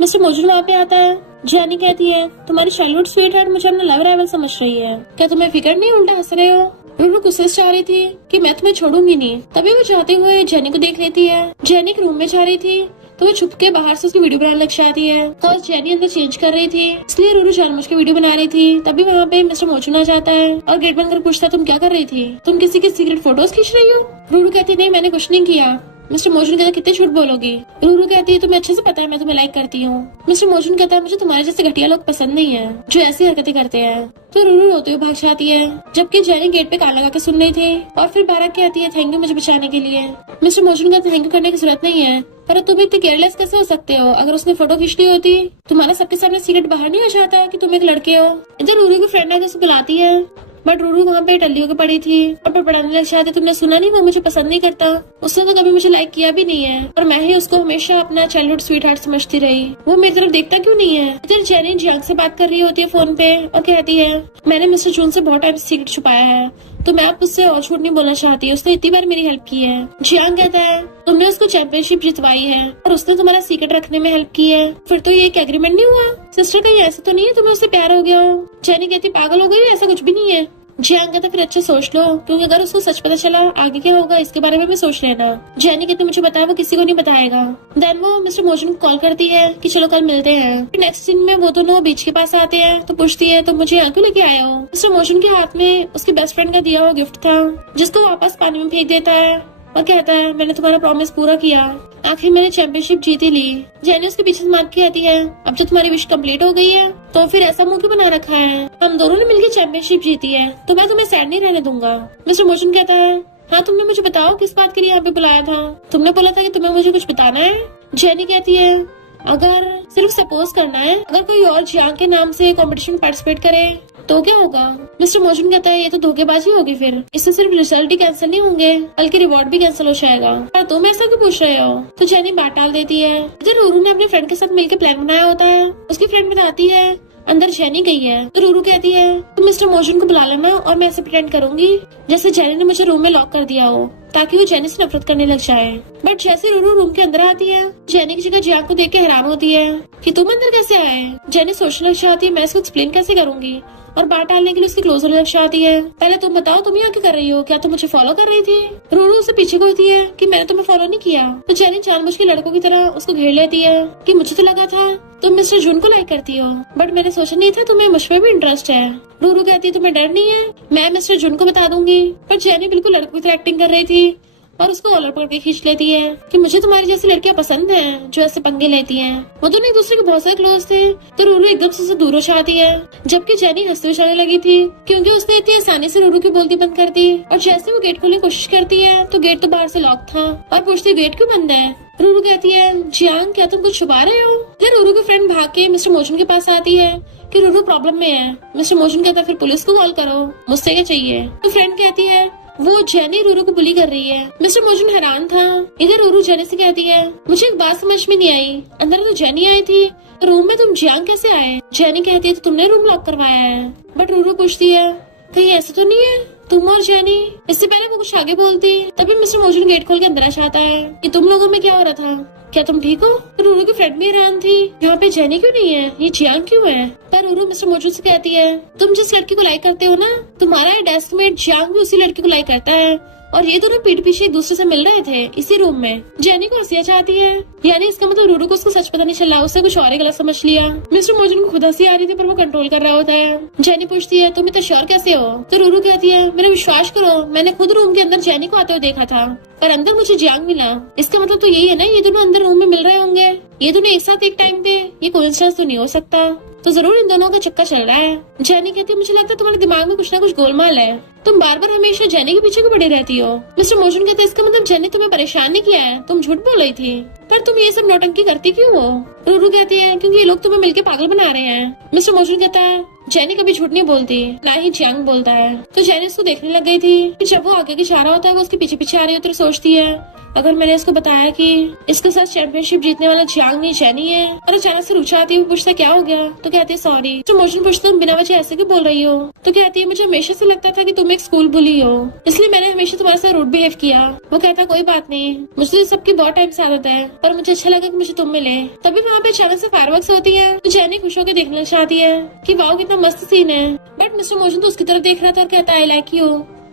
मिस्टर मोजून वहाँ पे आता है। जेनी कहती है तुम्हारी चाइल्डहुड स्वीट हार्ट मुझे अपना लव राइवल समझ रही है, क्या तुम्हें फिक्र नहीं, उल्टा हंस रहे हो। रूरू गुस्से से चाह रही थी कि मैं तुम्हें छोड़ूंगी नहीं। तभी वो जाते हुए जेनी को देख लेती है। जेनी एक रूम में जा रही थी तो वो छुप के बाहर से उसकी वीडियो बनाने लग जाती है। तो जेनी अंदर चेंज कर रही थी इसलिए रूरू जानबूझ के वीडियो बना रही थी। तभी वहाँ पे मिस्टर मोजून आ जाता है और गेट बंद कर पूछता है तुम क्या कर रही थी, तुम किसी के सीक्रेट फोटोज खींच रही हो। रूरू कहती नहीं मैंने कुछ नहीं किया। मिस्टर मोजून कहता कितने झूठ बोलोगी। रूरू कहती है तुम्हें अच्छे से पता है मैं तुम्हें लाइक करती हूँ। मिस्टर मोजून कहता है मुझे तुम्हारे जैसे घटिया लोग पसंद नहीं है जो ऐसी हरकतें करते हैं। तो रूरू रोते हुए भाग जाती है जबकि जेनी गेट पे कान लगा के सुन रही थी। और फिर बारक कहती है थैंक यू मुझे बचाने के लिए। मिस्टर मोजून कहते थैंक यू करने की जरूरत नहीं है, पर तुम इतने केयरलेस कैसे हो सकते हो। अगर उसने फोटो खींच ली होती तुम्हारा सबके सामने सीक्रेट बाहर नहीं आ जाता कि तुम एक लड़के हो। इधर रूरू की फ्रेंड आके उसे बुलाती है बट रूरू वहाँ पे टल्ली होकर पड़ी थी और बड़बड़ाने लग जाती तुमने सुना नहीं वो मुझे पसंद नहीं करता, उसने तो कभी मुझे लाइक किया भी नहीं है और मैं ही उसको हमेशा अपना चाइल्डहुड स्वीट हार्ट समझती रही, वो मेरी तरफ देखता क्यों नहीं है। इधर जेनी जियांग से बात कर रही होती है फोन पे और कहती है मैंने मिस्टर जून से बहुत टाइम सीक्रेट छुपाया है तो मैं आप उससे और झूठ नहीं बोलना चाहती, उसने इतनी बार मेरी हेल्प की है। जियांग कहता है तुमने उसको चैंपियनशिप जितवाई है और उसने तुम्हारा सीक्रेट रखने में हेल्प की है, फिर तो ये एक एग्रीमेंट नहीं हुआ। सिस्टर कहीं ऐसा तो नहीं है तुम्हें उससे प्यार हो गया हो। जेनी कहती पागल हो गई, ऐसा कुछ भी नहीं है। जियांग कहता फिर अच्छा सोच लो क्योंकि अगर उसको सच पता चला आगे क्या होगा इसके बारे में भी सोच लेना। जेनी कहती मुझे बताया वो किसी को नहीं बताएगा। देन वो मिस्टर मोजून को कॉल करती है कि चलो कल मिलते हैं। फिर नेक्स्ट सीन में वो दोनों बीच के पास आते हैं तो पूछती है तो मुझे यहाँ क्यों लेके आए हो। मिस्टर मोजून के हाथ में उसके बेस्ट फ्रेंड का दिया हुआ गिफ्ट था जिसको वापस पानी में फेंक देता है और कहता है मैंने तुम्हारा प्रॉमिस पूरा किया, आखिर मैंने चैंपियनशिप जीत ही ली। जेनी उसके पीछे से मार के आती है, अब जो तुम्हारी विश कंप्लीट हो गई है तो फिर ऐसा मुंह क्यों बना रखा है, हम दोनों ने मिलकर चैंपियनशिप जीती है तो मैं तुम्हें सैड नहीं रहने दूंगा। मिस्टर मोशन कहता है हाँ तुमने मुझे बताओ किस बात के लिए यहाँ पे बुलाया था, तुमने बोला था कि तुम्हें मुझे कुछ बताना है। जेनी कहती है अगर सिर्फ सपोज करना है, अगर कोई और जियांग के नाम से कंपटीशन में पार्टिसिपेट करे तो क्या होगा। मिस्टर मोजन कहता है ये तो धोखेबाजी होगी, फिर इससे सिर्फ रिजल्ट ही कैंसिल नहीं होंगे बल्कि रिवॉर्ड भी कैंसिल हो जाएगा। पर तुम ऐसा क्यों पूछ रहे हो। तो जेनी बात टाल देती है। इधर रूरू ने अपने फ्रेंड के साथ मिलकर प्लान बनाया होता है, उसकी फ्रेंड बताती है अंदर जेनी गई है। तो रूरू कहती है तुम मिस्टर मोजन को बुला लेना और मैं ऐसे प्रिटेंड करूंगी जैसे जेनी ने मुझे रूम में लॉक कर दिया हो, ताकि वो जेनी से नफरत करने लग जाए। बट जैसे रूरू रूम के अंदर आती है, जेनी की जगह जियांग को देख के हैरान होती है कि तुम अंदर कैसे आए। जेनी सोचने लग जाती है मैं इसको एक्सप्लेन कैसे करूंगी, और बात टालने के लिए उसकी क्लोजर लग जाती है। पहले तुम बताओ तुम यहाँ क्या कर रही हो, क्या तुम मुझे फॉलो कर रही थी। रूरू उसे पीछे को होती है कि मैंने तुम्हें फॉलो नहीं किया। तो जेनी जानबूझ के लड़कों की तरह उसको घेर लेती है कि मुझे तो लगा था तुम मिस्टर जून को लाइक करती हो, बट मैंने सोचा नहीं था तुम्हें मुझ में भी इंटरेस्ट है। रूरू कहती है तुम्हें डर नहीं है, मैं मिस्टर जून को बता दूंगी। पर जेनी बिल्कुल लड़कों की तरह एक्टिंग कर रही थी और उसको कॉलर पकड़ के खींच लेती है कि मुझे तुम्हारी जैसी लड़कियां पसंद हैं जो ऐसे पंगे लेती हैं। वो दोनों एक दूसरे के बहुत सारे क्लोज थे, तो रूरू एकदम से दूर हो जाती है, जबकि जेनी हंसते हुए जाने लगी थी क्योंकि उसने इतनी आसानी से रूरू की बोलती बंद कर दी। और जैसे वो गेट खोलने की कोशिश करती है तो गेट तो बाहर से लॉक था और पूछती गेट क्यों बंद है। रूरू कहती है जियांग क्या तुम कुछ छुपा रहे हो। फिर रूरू की फ्रेंड भाग के मिस्टर मोजन के पास आती है कि रूरू प्रॉब्लम में है। मिस्टर मोजन कहता है फिर पुलिस को कॉल करो, मुझसे क्या चाहिए। तो फ्रेंड कहती है वो जेनी रूरू को बुली कर रही है। मिस्टर मोजन हैरान था। इधर रूरू जेनी से कहती है मुझे एक बात समझ में नहीं आई, अंदर तो जेनी आई थी, रूम में तुम जियांग कैसे आए। जेनी कहती है तो तुमने रूम लॉक करवाया है। बट रूरू पूछती है कहीं ऐसा तो नहीं है तुम और जेनी। इससे पहले वो कुछ आगे बोलती तभी मिस्टर मोजन गेट खोल के अंदर आ जाता है कि तुम लोगों में क्या हो रहा था, क्या तुम ठीक हो। तो रूरू की फ्रेंड भी हैरान थी यहाँ पे जेनी क्यों नहीं है, ये जियांग क्यों है। पर रूरू मिस्टर मोजन से कहती है तुम जिस लड़की को लाइक करते हो ना, तुम्हारा डेस्क मेट जियांग भी उसी लड़की को लाइक करता है और ये दोनों पीठ पीछे एक दूसरे से मिल रहे थे इसी रूम में। जेनी को हंसी चाहती है, यानी इसका मतलब रूरू को उसको सच पता नहीं चला, उससे कुछ और ही गलत समझ लिया। मिस्टर मोजन को खुद हंसी आ रही थी पर वो कंट्रोल कर रहा होता है। जेनी पूछती है तुम इतना श्योर कैसे हो। तो रूरू कहती है मेरा विश्वास करो, मैंने खुद रूम के अंदर जेनी को आते हुए देखा था पर अंदर मुझे जियांग मिला। इसका मतलब तो यही है ना, ये दोनों अंदर रूम में मिल रहे होंगे, ये दोनों एक साथ एक टाइम पे, ये कोइंसिडेंस तो नहीं हो सकता, तो जरूर इन दोनों का चक्कर चल रहा है। जेनी कहती है मुझे लगता है तुम्हारे दिमाग में कुछ ना कुछ गोलमाल है, तुम बार बार हमेशा जेनी के पीछे क्यों पड़ी रहती हो। मिस्टर मोजन कहते इसका मतलब जेनी तुम्हें परेशान नहीं किया है, तुम झूठ बोल रही थी, पर तुम ये सब नौटंकी करती क्यों हो। रूरू कहती है क्योंकि ये लोग तुम्हें मिलके पागल बना रहे हैं। मिस्टर मोजन कहता है जेनी कभी झूठ नहीं बोलती, ना ही जियांग बोलता है। तो जेनी उसको देखने लग गई थी कि जब वो आगे की जा रहा होता है वो उसके पीछे पीछे आ रही होती है। सोचती है अगर मैंने इसको बताया कि इसके साथ चैंपियनशिप जीतने वाला जियांग नहीं जेनी है, और अचानक से रुक जाती है, वो पूछता क्या हो गया। तो कहती है सॉरी। तो मोजन पूछता तुम बिना वजह ऐसे क्यों बोल रही हो। तो कहती है मुझे हमेशा से लगता था कि तुम एक स्कूल बुली हो, इसलिए मैंने हमेशा तुम्हारे साथ रूड बिहेव किया। वो कहता कोई बात नहीं, मुझे सबकी बहुत टाइम से आदत है, पर मुझे अच्छा लगा कि मुझे तुम मिले। तभी वहाँ पे अचानक से फायरवर्क्स होती है तो जेनी खुश होकर देखने लग जाती है कि वाओ कितना मस्त सीन है। बट मिस्टर मोजन तो उसकी तरफ देख रहा था और कहता आई लाइक यू।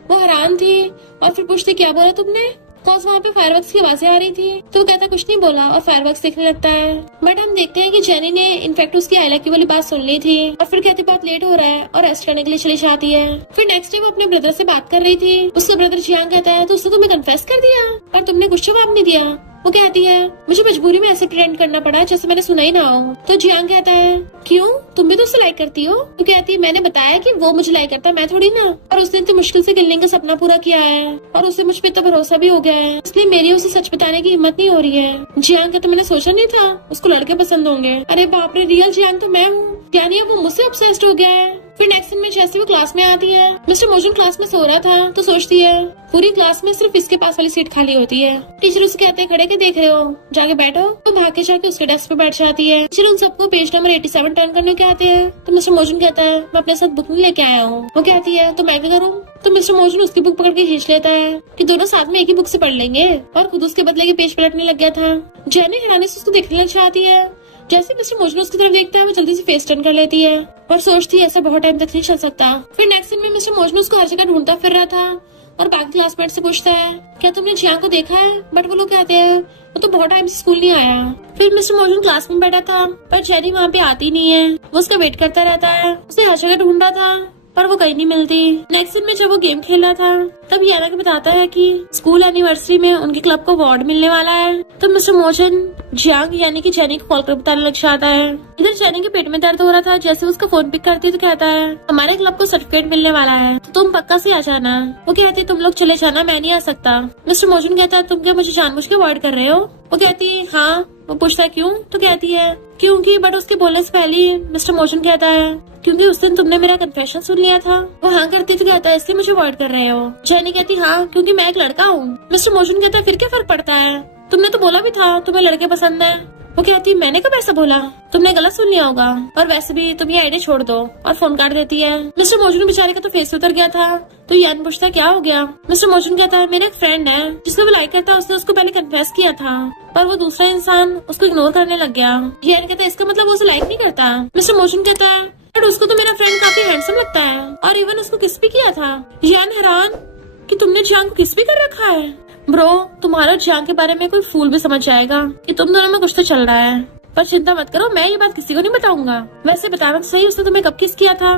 वो हैरान थी और फिर पूछते क्या बोला तुमने, कॉज वहाँ पे फायरवर्क्स की आवाजें आ रही थी। तो वो कहता कुछ नहीं बोला और फायरवर्क्स देखने लगता है। बट हम देखते हैं कि जेनी ने इनफैक्ट उसकी आई लाइक यू वाली बात सुन ली थी और फिर कहती बहुत लेट हो रहा है और रेस्ट करने के लिए चली जाती है। फिर नेक्स्ट डे वो अपने ब्रदर से बात कर रही थी, उसका ब्रदर जियांग कहता है तो उसने तुम्हें कन्फेस कर दिया पर तुमने कुछ जवाब नहीं दिया। वो कहती है मुझे मजबूरी में ऐसे प्रिटेंड करना पड़ा जैसे मैंने सुना ही ना हो। तो जियांग कहता है क्यों, तुम भी तो उसे लाइक करती हो। तो कहती है मैंने बताया कि वो मुझे लाइक करता है, मैं थोड़ी ना, और उसने इतनी मुश्किल से किलने का सपना पूरा किया है और उसे मुझ पे तो भरोसा भी हो गया है, इसलिए मेरी उसे सच बताने की हिम्मत नहीं हो रही है। जियांग कहता मैंने सोचा नहीं था उसको लड़के पसंद होंगे। अरे बाप रे, रियल जियांग तो मैं हूँ, यानी वो मुझसे ऑब्सेस्ड हो गया है। फिर नेक्स्ट दिन में जैसे वो क्लास में आती है, मिस्टर मोजन क्लास में सो रहा था तो सोचती है पूरी क्लास में सिर्फ इसके पास वाली सीट खाली होती है। टीचर उसे कहते हैं खड़े के देख रहे हो, जाके बैठो। तो भाग के जाके उसके डेस्क पे बैठ जाती है। टीचर उन सबको पेज नंबर 87 टर्न करने के आते हैं। तो मिस्टर मोजन कहता है मैं अपने साथ बुक नहीं लेके आया हूँ। वो कहती है तो मैं क्या करूँ। तो मिस्टर मोजन उसकी बुक पकड़ के खींच लेता है कि दोनों साथ में एक ही बुक से पढ़ लेंगे, और खुद उसके बदले के पेज पलटने लग गया था। जेनी हैरानी से उसको देखने लग जाती है। जैसे मिस्टर मोजन उसकी तरफ देखता है वो जल्दी से फेस टर्न कर लेती है और सोचती है ऐसा बहुत टाइम तक नहीं चल सकता। फिर नेक्स्ट दिन में मिस्टर मोजन उसको हर जगह ढूंढता फिर रहा था और बाकी क्लासमेट से पूछता है क्या तुमने जियांग को देखा है। बट वो लोग कहते हैं वो तो बहुत टाइम से स्कूल नहीं आया। फिर मिस्टर मोजन क्लास में बैठा था पर जेनी वहाँ पे आती नहीं है। वो उसका वेट करता रहता है, उसे हर जगह ढूंढा था पर वो कहीं नहीं मिलती। नेक्स्ट दिन में जब वो गेम खेल रहा था तब याना को बताता है कि स्कूल एनिवर्सरी में उनके क्लब को अवार्ड मिलने वाला है। तो मिस्टर मोशन जियांग यानी कि जेनी को कॉल कर बताने लग जाता है। इधर जेनी के पेट में दर्द हो रहा था। जैसे उसका फोन पिक करती तो कहता है हमारे क्लब को सर्टिफिकेट मिलने वाला है, तो तुम पक्का से आ जाना। वो कहती तुम लोग चले जाना, मैं नहीं आ सकता। मिस्टर मोशन कहता है तुम क्या मुझे जानबूझ के अवॉइड कर रहे हो? वो कहती है हाँ। वो पूछता है क्यों? तो कहती है क्योंकि, बट उसके बोलने से पहले ही मिस्टर मोशन कहता है क्योंकि उस दिन तुमने मेरा कन्फेशन सुन लिया था। वो हाँ करती तो कहता है इसलिए मुझे अवॉइड कर रहे हो? जेनी कहती हाँ क्योंकि मैं एक लड़का हूँ। मिस्टर मोशन कहता है फिर क्या फर्क पड़ता है, तुमने तो बोला भी था तुम्हें लड़के पसंद है। वो कहती है मैंने कब ऐसा बोला, तुमने गलत सुन लिया होगा, और वैसे भी तुम ये आइडिया छोड़ दो, और फोन काट देती है। मिस्टर मोशन बेचारे का तो फेस उतर गया था। तो यान पूछता क्या हो गया? मिस्टर मोशन कहता है मेरा एक फ्रेंड है जिसको वो लाइक करता है, उसने उसको पहले कन्फेस किया था पर वो दूसरा इंसान उसको इग्नोर करने लग गया। यान कहता है इसका मतलब वो उसे लाइक नहीं करता। मिस्टर मोशन कहता है बट उसको तो मेरा फ्रेंड काफी हैंडसम लगता है और इवन उसको किस भी किया था। यान हैरान कि तुमने जियांग को किस भी कर रखा है। ब्रो तुम्हारा जियांग के बारे में कोई फूल भी समझ जाएगा कि तुम दोनों में कुछ तो चल रहा है, पर चिंता मत करो, मैं ये बात किसी को नहीं बताऊंगा। वैसे बताना सही उसने तुम्हें कब किस किया था?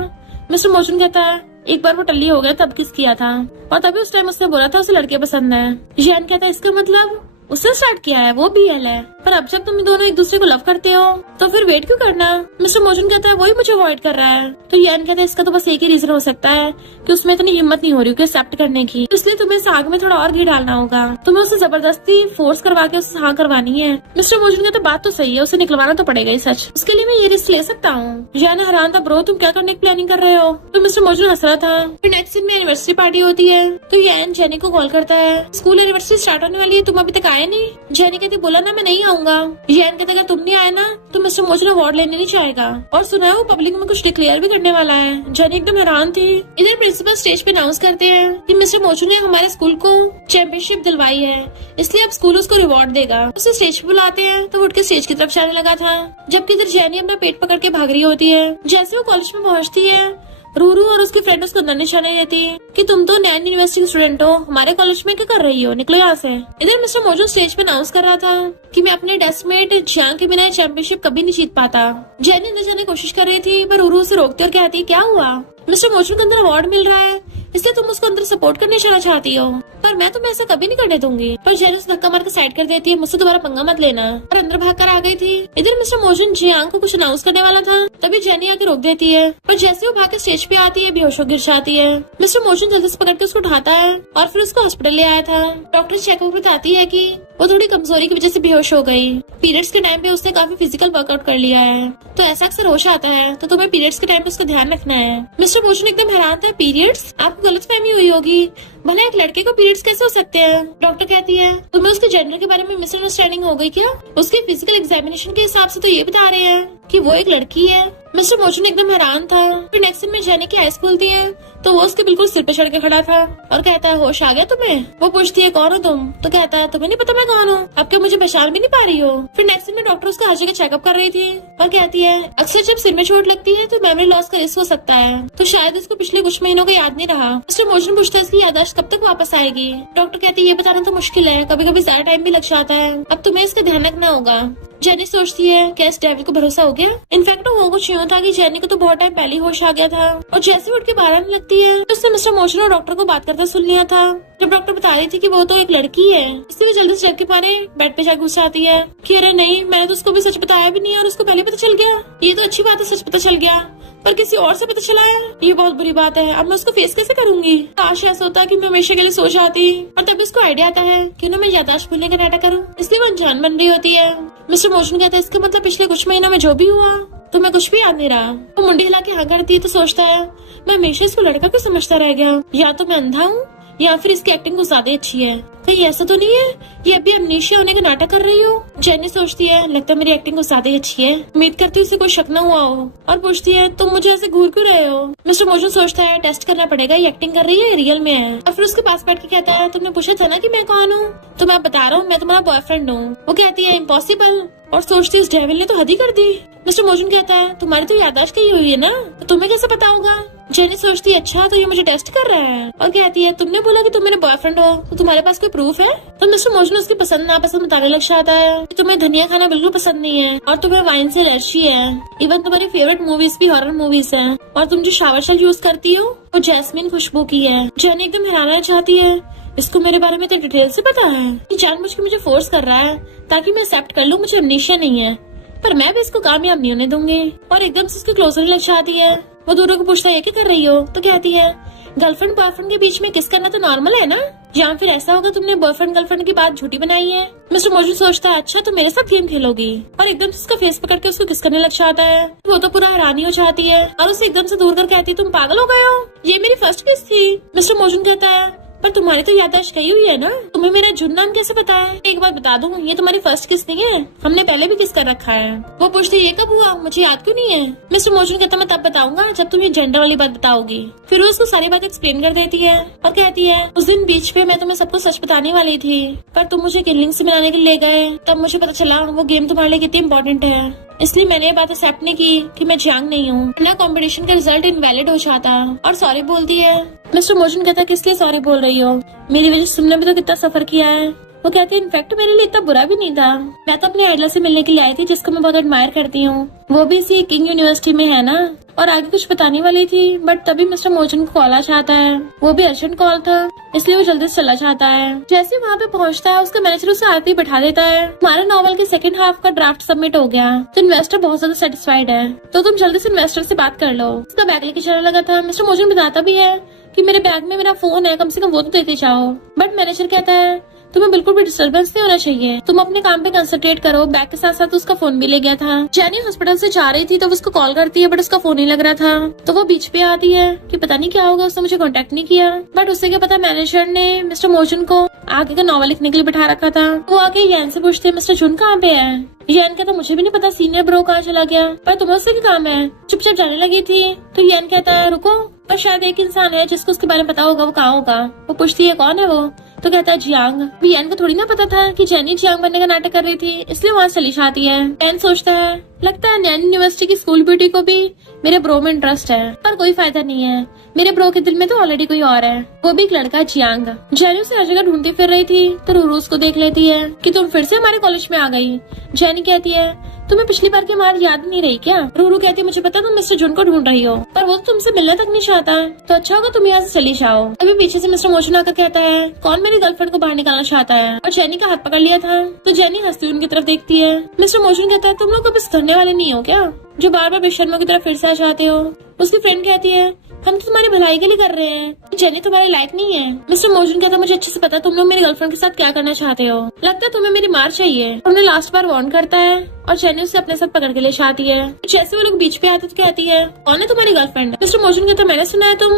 मिस्टर मोशन कहता है एक बार वो टल्ली हो गया तब किस किया था, और तभी उस टाइम उसने बोला था उसे लड़के पसंद है। जियान कहता है इसका मतलब उसने स्टार्ट किया है, वो BL है, पर अब जब तुम दोनों एक दूसरे को लव करते हो तो फिर वेट क्यों करना? मिस्टर मोशन कहता है वही मुझे अवॉइड कर रहा है। तो यान कहता है इसका तो बस एक ही रीजन हो सकता है कि उसमें इतनी हिम्मत नहीं हो रही एक्सेप्ट करने की, इसलिए तुम्हें इस आग में थोड़ा और घी डालना होगा, तुम्हें उसे जबरदस्ती फोर्स करवा के उसे हाँ करवानी है। मिस्टर मोशन कहता है बात तो सही है, उसे निकलवाना तो पड़ेगा ही सच, उसके लिए मैं ये रिस्क ले सकता हूँ। यान हैरान था ब्रो तुम क्या करने की प्लानिंग कर रहे हो? तो मिस्टर मोशन हंस रहा था। फिर नेक्स्ट दिन में एनिवर्सरी पार्टी होती है तो यान जेनी को कॉल करता है स्कूल एनिवर्सरी स्टार्ट होने वाली है, तुम अभी तक आए नहीं। जेनी कहती बोला ना मैं नहीं आऊंगा। यान कहते अगर तुम नहीं आए ना तो मिस्टर मोशन अवार्ड लेने नहीं जाएगा, और सुना है वो पब्लिक में कुछ डिक्लेयर भी करने वाला है। जेनी एकदम हैरान थी। इधर प्रिंसिपल स्टेज पे अनाउंस करते हैं कि मिस्टर मोशन ने हमारे स्कूल को चैंपियनशिप दिलवाई है, इसलिए अब स्कूल उसको रिवॉर्ड देगा। उसे स्टेज पे बुलाते हैं तो वो उठ के स्टेज की तरफ जाने लगा था, जबकि इधर जेनी अपना पेट पकड़ के भाग रही होती है। जैसे वो कॉलेज में पहुंचती है रूरू और उसकी फ्रेंड उसको अंदर निशाने देती है कि तुम तो नैन यूनिवर्सिटी के स्टूडेंट हो, हमारे कॉलेज में क्या कर रही हो, निकलो यहाँ से। इधर मिस्टर मोजो स्टेज पे अनाउंस कर रहा था कि मैं अपने डेस्कमेट जियांग के बिना चैंपियनशिप कभी नहीं जीत पाता। जेनी अंदर जाने की कोशिश कर रही थी पर रूरू उसे रोकती और कहती क्या हुआ? मिस्टर मोजो के अंदर अवार्ड मिल रहा है इसलिए तुम उसको अंदर सपोर्ट करने चला चाहती हो, पर मैं तुम्हें ऐसा कभी नहीं करने दूंगी। पर जेनी उसे धक्का मार के साइड कर देती है, मुझसे दोबारा पंगा मत लेना, और अंदर भागकर आ गई थी। इधर मिस्टर मोजन जियांग को कुछ अनाउंस करने वाला था तभी जेनी आके रोक देती है, पर जैसे वो भाग के स्टेज पे आती है बेहोश गिर जाती है। मिस्टर मोजन जल्दी से पकड़ के उसको उठाता है और फिर उसको हॉस्पिटल ले आया था। डॉक्टर चेकअप बताती है कि वो थोड़ी कमजोरी की वजह से बेहोश हो गई। पीरियड्स के टाइम पे उसने काफी फिजिकल वर्कआउट कर लिया है, तो ऐसा अक्सर होश आता है, तो तुम्हें पीरियड्स के टाइम पे उसका ध्यान रखना है। मिस्टर मोजन एकदम हैरान था, पीरियड्स? आपको गलतफहमी हुई होगी, भले एक लड़के को पीरियड्स कैसे हो सकते हैं? डॉक्टर कहती है तुम्हें उसके जेंडर के बारे में मिसअंडरस्टैंडिंग हो गई क्या? उसके फिजिकल एग्जामिनेशन के हिसाब से तो ये बता रहे हैं कि वो एक लड़की है। मिस्टर मोजन एकदम हैरान था। फिर नेक्स्ट दिन में जेनी की आइज खुलती है तो वो उसके बिल्कुल सिर पे चढ़ के खड़ा था और कहता है होश आ गया तुम्हें? वो पूछती है कौन हो तुम? तो कहता है तुम्हें नहीं पता मैं कौन हूँ? अब क्या मुझे पहचान भी नहीं पा रही हो? फिर नेक्स्ट दिन में डॉक्टर उसका हर जगह चेकअप कर रही थी और कहती है अक्सर जब सिर में चोट लगती है तो मेमोरी लॉस का रिस्क हो सकता है, तो शायद इसको पिछले कुछ महीनों का याद नहीं रहा। मिस्टर मोजन पूछता है इसकी याददाश्त कब तक वापस आएगी? डॉक्टर कहती है ये बताना तो मुश्किल है, कभी कभी ज्यादा टाइम भी लग जाता है, अब तुम्हें इसका ध्यान रखना होगा। जेनी सोचती है क्या इस डेविल को भरोसा हो गया? इनफैक्ट वो कुछ यूँ था कि जेनी को तो बहुत टाइम पहले होश आ गया था, और जैसे उठ के बाहर आने लगती है तो उसने मिस्टर मोजन और डॉक्टर को बात करते सुन लिया था। जब डॉक्टर बता रही थी कि वो तो एक लड़की है, इसलिए जल्दी से जग के मारे बेड पे जाकर घुस जाती है कि अरे नहीं, मैंने तो उसको भी सच बताया भी नहीं और उसको पहले पता चल गया। ये तो अच्छी बात है सच पता चल गया, पर किसी और से पता चला है, ये बहुत बुरी बात है। अब मैं उसको फेस कैसे करूंगी? काश ऐसा होता कि मैं हमेशा के लिए सो जाती, और तभी उसको आइडिया आता है कि ना मैं याददाश्त भूलने का नाटक करूं, इसलिए वो अनजान बन रही होती है। मिस्टर मोजन कहता है इसका मतलब पिछले कुछ महीनों में जो भी हुआ तो मैं कुछ भी याद नहीं रहा। वो मुंडी हिला के हाँ करती है तो सोचता है मैं हमेशा इसको लड़का क्यों समझता रह गया, या तो मैं अंधा हूँ या फिर इसकी एक्टिंग कुछ ज्यादा अच्छी है, कहीं ऐसा तो नहीं है ये अभी अमनीशिया होने का नाटक कर रही हो? जेनी सोचती है लगता है मेरी एक्टिंग कुछ ज्यादा अच्छी है, उम्मीद करती हूँ इसे कोई शक न हुआ हो, और पूछती है तुम मुझे ऐसे घूर क्यों रहे हो? मिस्टर मोजन सोचता है टेस्ट करना पड़ेगा ये एक्टिंग कर रही है रियल में है, और फिर उसके पास बैठ के कहता है तुमने पूछा था ना कि मैं कौन हूँ, तो मैं बता रहा हूँ मैं तुम्हारा बॉयफ्रेंड हूँ। वो कहती है इम्पॉसिबल, और सोचती है इस डेविल ने तो हद ही कर दी। मिस्टर मोजन कहता है तुम्हारी तो याददाश्त कही हुई है ना, तो तुम्हें कैसे पता होगा? जेनी सोचती है अच्छा तो ये मुझे टेस्ट कर रहा है और कहती है तुमने बोला कि तुम मेरे बॉयफ्रेंड हो तो तुम्हारे पास कोई प्रूफ है। तो मिस्टर मोजन उसकी पसंद नापसंद बताने लग जाता है कि तुम्हें धनिया खाना बिल्कुल पसंद नहीं है और तुम्हें वाइन से एलर्जी है। इवन तुम्हारी फेवरेट मूवीज भी हॉरर मूवीज है और तुम जो शावर शेल यूज करती हो वो जैस्मिन खुशबू की है। जेनी एकदम हैरान चाहती है इसको मेरे बारे में तो डिटेल से पता है, ये जानबूझ के मुझे फोर्स कर रहा है ताकि मैं एक्सेप्ट कर लूं मुझे अमनीशिया नहीं है, पर मैं भी इसको कामयाब नहीं होने दूंगी। और एकदम से उसके क्लोजर लग जाती है। वो दूरों को पूछता है क्या कर रही हो, तो कहती है गर्लफ्रेंड बॉयफ्रेंड के बीच में किस करना तो नॉर्मल है ना, या फिर ऐसा होगा तुमने बॉयफ्रेंड गर्लफ्रेंड की बात झूठी बनाई है। मिस्टर मोजन सोचता है अच्छा तो मेरे साथ गेम खेलोगी और एकदम से उसका फेस पकड़ के उसको किस करने लग जाता है। वो तो पूरा हैरानी हो जाती है और उसे एकदम से दूर कर कहती तुम पागल हो गए हो, ये मेरी फर्स्ट किस थी। मिस्टर मोजन कहता है पर तुम्हारी तो याददाश्त गई हुई है ना, तुम्हें मेरा जुन नाम कैसे पता है। एक बात बता दूं ये तुम्हारी फर्स्ट किस नहीं है, हमने पहले भी किस कर रखा है। वो पूछती ये कब हुआ मुझे याद क्यों नहीं है। मिस्टर मोजन कहता मैं तब बताऊंगा जब तुम ये जेंडर वाली बात बताओगी। फिर वो उसको सारी बात एक्सप्लेन कर देती है और कहती है उस दिन बीच पे मैं तुम्हें सबको सच बताने वाली थी पर तुम मुझे किलिंग से मिलाने के लिए ले गए, तब मुझे पता चला वो गेम तुम्हारे लिए कितनी इम्पोर्टेंट है, इसलिए मैंने ये बात एक्सेप्ट नहीं की कि मैं जियांग नहीं हूँ, ना कंपटीशन का रिजल्ट इनवैलिड हो जाता। और सॉरी बोलती है। मिस्टर मोजन कहता है किस लिए सॉरी बोल रही हो, मेरी वजह से तुमने भी तो कितना सफर किया है। वो कहती है इनफैक्ट मेरे लिए इतना बुरा भी नहीं था, मैं तो अपने आइडल से मिलने के लिए आई थी जिसको मैं बहुत एडमायर करती हूँ, वो भी इसी किंग यूनिवर्सिटी में है ना। और आगे कुछ बताने वाली थी बट तभी मिस्टर मोजन को कॉल आ जाता है, वो भी अर्जेंट कॉल था इसलिए वो जल्दी से चला जाता है। जैसे वहाँ पे पहुँचता है उसका मैनेजर उसे आते ही बैठा देता है हमारे नॉवल के सेकंड हाफ का ड्राफ्ट सबमिट हो गया तो इन्वेस्टर बहुत ज्यादा सेटिस्फाइड है, तो तुम जल्दी से इन्वेस्टर से बात कर लो। उसका बैग लेके चलने लगा था। मिस्टर मोजन बताता भी है कि मेरे बैग में मेरा फोन है, कम से कम वो तो देते जाओ। बट मैनेजर कहता है तुम्हें बिल्कुल भी डिस्टर्बेंस नहीं होना चाहिए, तुम अपने काम पे कंसंट्रेट करो। बैग के साथ साथ उसका फोन भी ले गया था। जेनी हॉस्पिटल से जा रही थी तो उसको कॉल करती है बट उसका फोन नहीं लग रहा था, तो वो बीच पे आती है कि पता नहीं क्या होगा, उसने मुझे कांटेक्ट नहीं किया। बट उससे क्या पता मैनेजर ने मिस्टर मोजन को आगे का नॉवल लिखने के लिए बिठा रखा था। वो आके यैन से पूछते हैं मिस्टर जुन कहाँ पे है। यैन कहता मुझे भी नहीं पता सीनियर ब्रो कहाँ चला गया, पर तुम्हें उससे क्या काम है, चुपचाप जाने लगी थी। तो यैन कहता है रुको, पर शायद एक इंसान है जिसको उसके बारे में पता होगा, वो कहाँ होगा। वो पूछती है कौन है वो, तो कहता है जियांग। यैन को थोड़ी ना पता था कि जेनी जियांग बनने का नाटक कर रही थी, इसलिए वहाँ चली जाती है। यैन सोचता है लगता है नैन यूनिवर्सिटी की स्कूल ब्यूटी को भी मेरे ब्रो में इंटरेस्ट है, पर कोई फायदा नहीं है, मेरे ब्रो के दिल में तो ऑलरेडी कोई और है, वो भी एक लड़का जियांग। जेनी उसे हर जगह ढूंढती फिर रही थी तो रूरू उसको देख लेती है कि तुम फिर से हमारे कॉलेज में आ गई। जेनी कहती है तुम्हें पिछली बार की हमारी याद नहीं रही क्या। रूरू कहती है मुझे पता तुम मिस्टर जुन को ढूंढ रही हो पर वो तो तुमसे मिलना तक नहीं चाहता, तो अच्छा होगा तुम यहाँ से चली जाओ। अभी पीछे से मिस्टर मोजन आकर कहता है कौन मेरी गर्लफ्रेंड को बाहर निकालना चाहता है, और जेनी का हाथ पकड़ लिया था। तो जेनी हंसती उनकी तरफ देखती है। मिस्टर मोजन कहता है तुम लोग कभी सुधरने वाले नहीं हो क्या, जो बार बार बेशर्मों की तरफ फिर से आ जाते हो। उसकी फ्रेंड कहती है हम तो तुम्हारी भलाई के लिए कर रहे हैं, जेनी तुम्हारे लायक नहीं है। मिस्टर मोजन कहता मुझे अच्छे से पता तुम लोग मेरी गर्लफ्रेंड के साथ क्या करना चाहते हो, लगता है तुम्हें मेरी मार चाहिए। उन्हें लास्ट बार वार्न करता है और जेनी उसे अपने साथ पकड़ के ले जाती है। जैसे वो लोग बीच पे आते तो कहती है कौन है तुम्हारी गर्लफ्रेंड। मिस्टर मोजन कहता मैंने सुना है तुम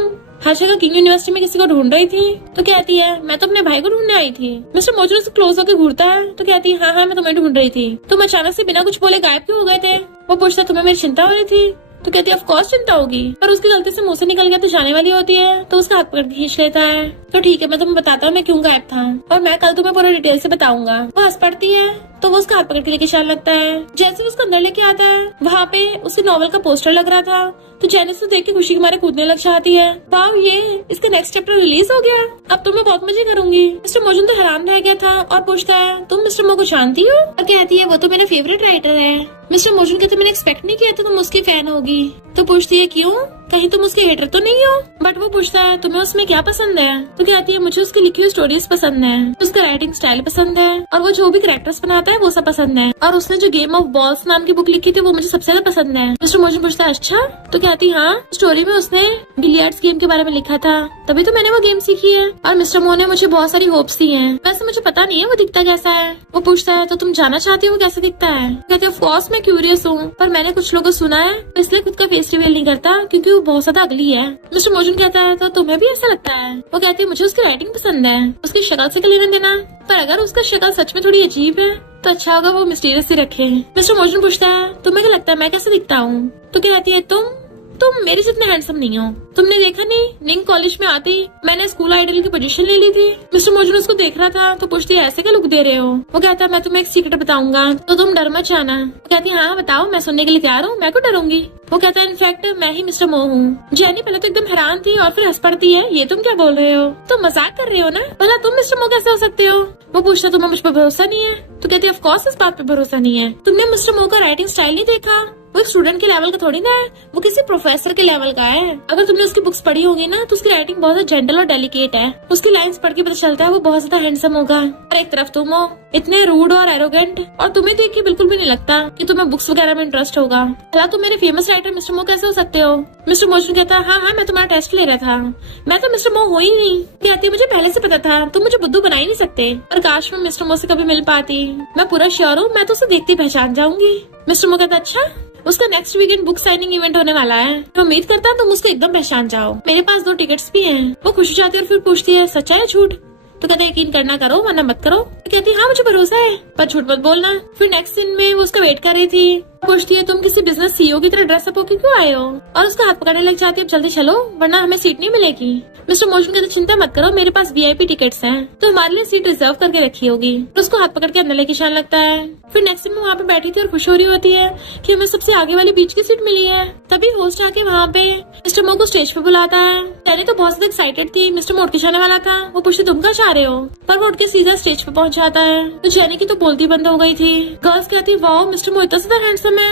हर जगह किंग यूनिवर्सिटी में किसी को ढूंढ रही थी, तो कहती है मैं तो अपने भाई को ढूंढने आई थी। मिस्टर मोजन उससे क्लोज होकर घूरता है तो कहती है हाँ मैं तुम्हें ढूंढ रही थी, तुम अचानक से बिना कुछ बोले गायब क्यों हो गए थे। वो पूछता तुम्हें मेरी चिंता हो रही थी, तो कहती है ऑफ कोर्स चिंता होगी, पर उसकी गलती से मुंह से निकल गया तो जाने वाली होती है, तो उसका हाथ पकड़ के खींच लेता है। तो ठीक है मैं तुम्हें बताता हूँ मैं क्यों गायब था और मैं कल तुम्हें पूरा डिटेल से बताऊंगा। वो हंस पड़ती है तो वो उसका हाथ पकड़ के लेके चलने लगता है। जैसे उसको अंदर लेके आता है वहाँ पे उसके नॉवल का पोस्टर लग रहा था, तो जेनी से देख के खुशी के मारे कूदने लग जाती है। वाह ये इसका नेक्स्ट चैप्टर रिलीज हो गया, अब तो मैं बहुत मजे करूंगी। मिस्टर मोजन तो हैरान रह गया था और पूछता है तुम मिस्टर मो को जानती हो, और कहती है वो तो मेरा फेवरेट राइटर है। मिस्टर मोजन कहते मैंने एक्सपेक्ट नहीं किया था तुम उसकी फैन होगी। तो पूछती है क्यों, कहीं तुम उसके हेटर तो नहीं हो। बट वो पूछता है तुम्हें उसमें क्या पसंद है, तो कहती है मुझे उसकी लिखी हुई स्टोरीज पसंद है, उसका राइटिंग स्टाइल पसंद है और वो जो भी कैरेक्टर्स बनाता है वो सब पसंद है, और उसने जो गेम ऑफ बॉल्स नाम की बुक लिखी थी वो मुझे सबसे ज्यादा पसंद है। मिस्टर मोजन पूछता है अच्छा, तो कहती हाँ स्टोरी में उसने बिलियर्ड्स गेम के बारे में लिखा था, तभी तो मैंने वो गेम सीखी है, और मिस्टर मो ने मुझे बहुत सारी होप्स दी हैं, वैसे मुझे पता नहीं है वो दिखता कैसा है। वो पूछता है तो तुम जानना चाहती हो वो कैसे दिखता है। कहती है ऑफ कोर्स मैं क्यूरियस हूँ, पर मैंने कुछ लोगों को सुना है इसलिए खुद का फेस रिवील नहीं करता क्योंकि वो बहुत ज्यादा अगली है। मिस्टर मोजन कहता है तो तुम्हें भी ऐसा लगता है। वो कहती है मुझे उसकी राइटिंग पसंद है, उसकी शक्ल से क्या लेना देना, पर अगर उसका शक्ल सच में थोड़ी अजीब है तो अच्छा होगा वो मिस्टीरियस ही रखे। मिस्टर मोजन पूछता है तुम्हें क्या लगता है मैं कैसे दिखता हूँ, तो कहती है तुम मेरे जितने हैंडसम नहीं हो। तुमने देखा नहीं, निंग कॉलेज में आते ही मैंने स्कूल आइडल की पोजीशन ले ली थी। मिस्टर मोजन उसको देख रहा था तो पूछती है ऐसे क्या लुक दे रहे हो। वो कहता है मैं तुम्हें एक सीक्रेट बताऊंगा तो तुम डर मत जाना। वो कहती है हाँ बताओ, मैं सुनने के लिए तैयार हूँ, मैं क्यों डरूंगी। वो कहता है इनफैक्ट मैं ही मिस्टर मो हूँ। जेनी पहले तो एकदम हैरान थी और फिर हंस पड़ती है, ये तुम क्या बोल रहे हो, तुम मजाक कर रहे हो ना, भला तुम मिस्टर मो कैसे हो सकते हो। वो पूछता तुम्हें मुझ पर भरोसा नहीं है। तो कहती है ऑफ कोर्स इस बात पे भरोसा नहीं है। तुमने मिस्टर मो का राइटिंग स्टाइल नहीं देखा, वो एक स्टूडेंट के लेवल का थोड़ी ना है, वो किसी प्रोफेसर के लेवल का है। अगर तुमने उसकी बुक्स पढ़ी होगी ना तो उसकी राइटिंग बहुत ज्यादा जेंटल और डेलिकेट है। उसकी लाइंस पढ़ के पता चलता है वो बहुत ज्यादा हैंडसम होगा। और एक तरफ तुम हो इतने रूड और एरोगेंट, और तुम्हें देख के बिल्कुल भी नहीं लगता कि तुम्हें बुक्स वगैरह में इंटरेस्ट होगा। भला तुम मेरे फेमस राइटर मिस्टर मो कैसे हो सकते हो। मिस्टर मोजन कहता है हाँ मैं तुम्हारा टेस्ट ले रहा था, मैं तो मिस्टर मो हो ही नहीं। कहती मुझे पहले से पता था, तुम मुझे बुद्धू बना ही नहीं सकते। और काश मैं मिस्टर मो से कभी मिल पाती, मैं पूरा श्योर हूँ मैं तो उसे देखते ही पहचान जाऊंगी। मिस्टर मो कहता अच्छा, उसका next weekend book signing event होने वाला है, तो उम्मीद करता है तुम उसको एकदम पहचान जाओ। मेरे पास 2 टिकट्स भी हैं। वो खुशी जाती है और फिर पूछती है सच्चा है झूठ। तो कहते यकीन करना करो वरना मत करो। तो कहती है हाँ मुझे भरोसा है पर झूठ मत बोलना। फिर नेक्स्ट सीन में वो उसका वेट कर रही थी। पूछती है तुम किसी बिजनेस सीईओ की तरह ड्रेसअप होके क्यों आए हो, और उसका हाथ पकड़ने लग जाती है अब जल्दी चलो वरना हमें सीट नहीं मिलेगी। मिस्टर मोजन कहते चिंता मत करो, मेरे पास वीआईपी टिकट्स हैं, तो हमारे लिए सीट रिजर्व करके रखी होगी। तो उसको हाथ पकड़ के अंदर लेके जाने लगता है। फिर नेक्स्ट टाइम वहाँ पे बैठी थी और खुश हो रही होती है कि हमें सबसे आगे वाली बीच की सीट मिली है। तभी होस्ट आके वहाँ पे मिस्टर मो को स्टेज पे बुलाता है। जेनी तो बहुत ज्यादा एक्साइटेड थी, मिस्टर मो उठ के जाने वाला था। वो पूछती तुम कहाँ जा रहे हो, पर वो उठ के सीधा स्टेज पे पहुँच जाता है। तो जेनी की तो बोलती बंद हो गई थी। गर्ल्स कहती वाओ मिस्टर मो इतना ज्यादा हैंडसम है,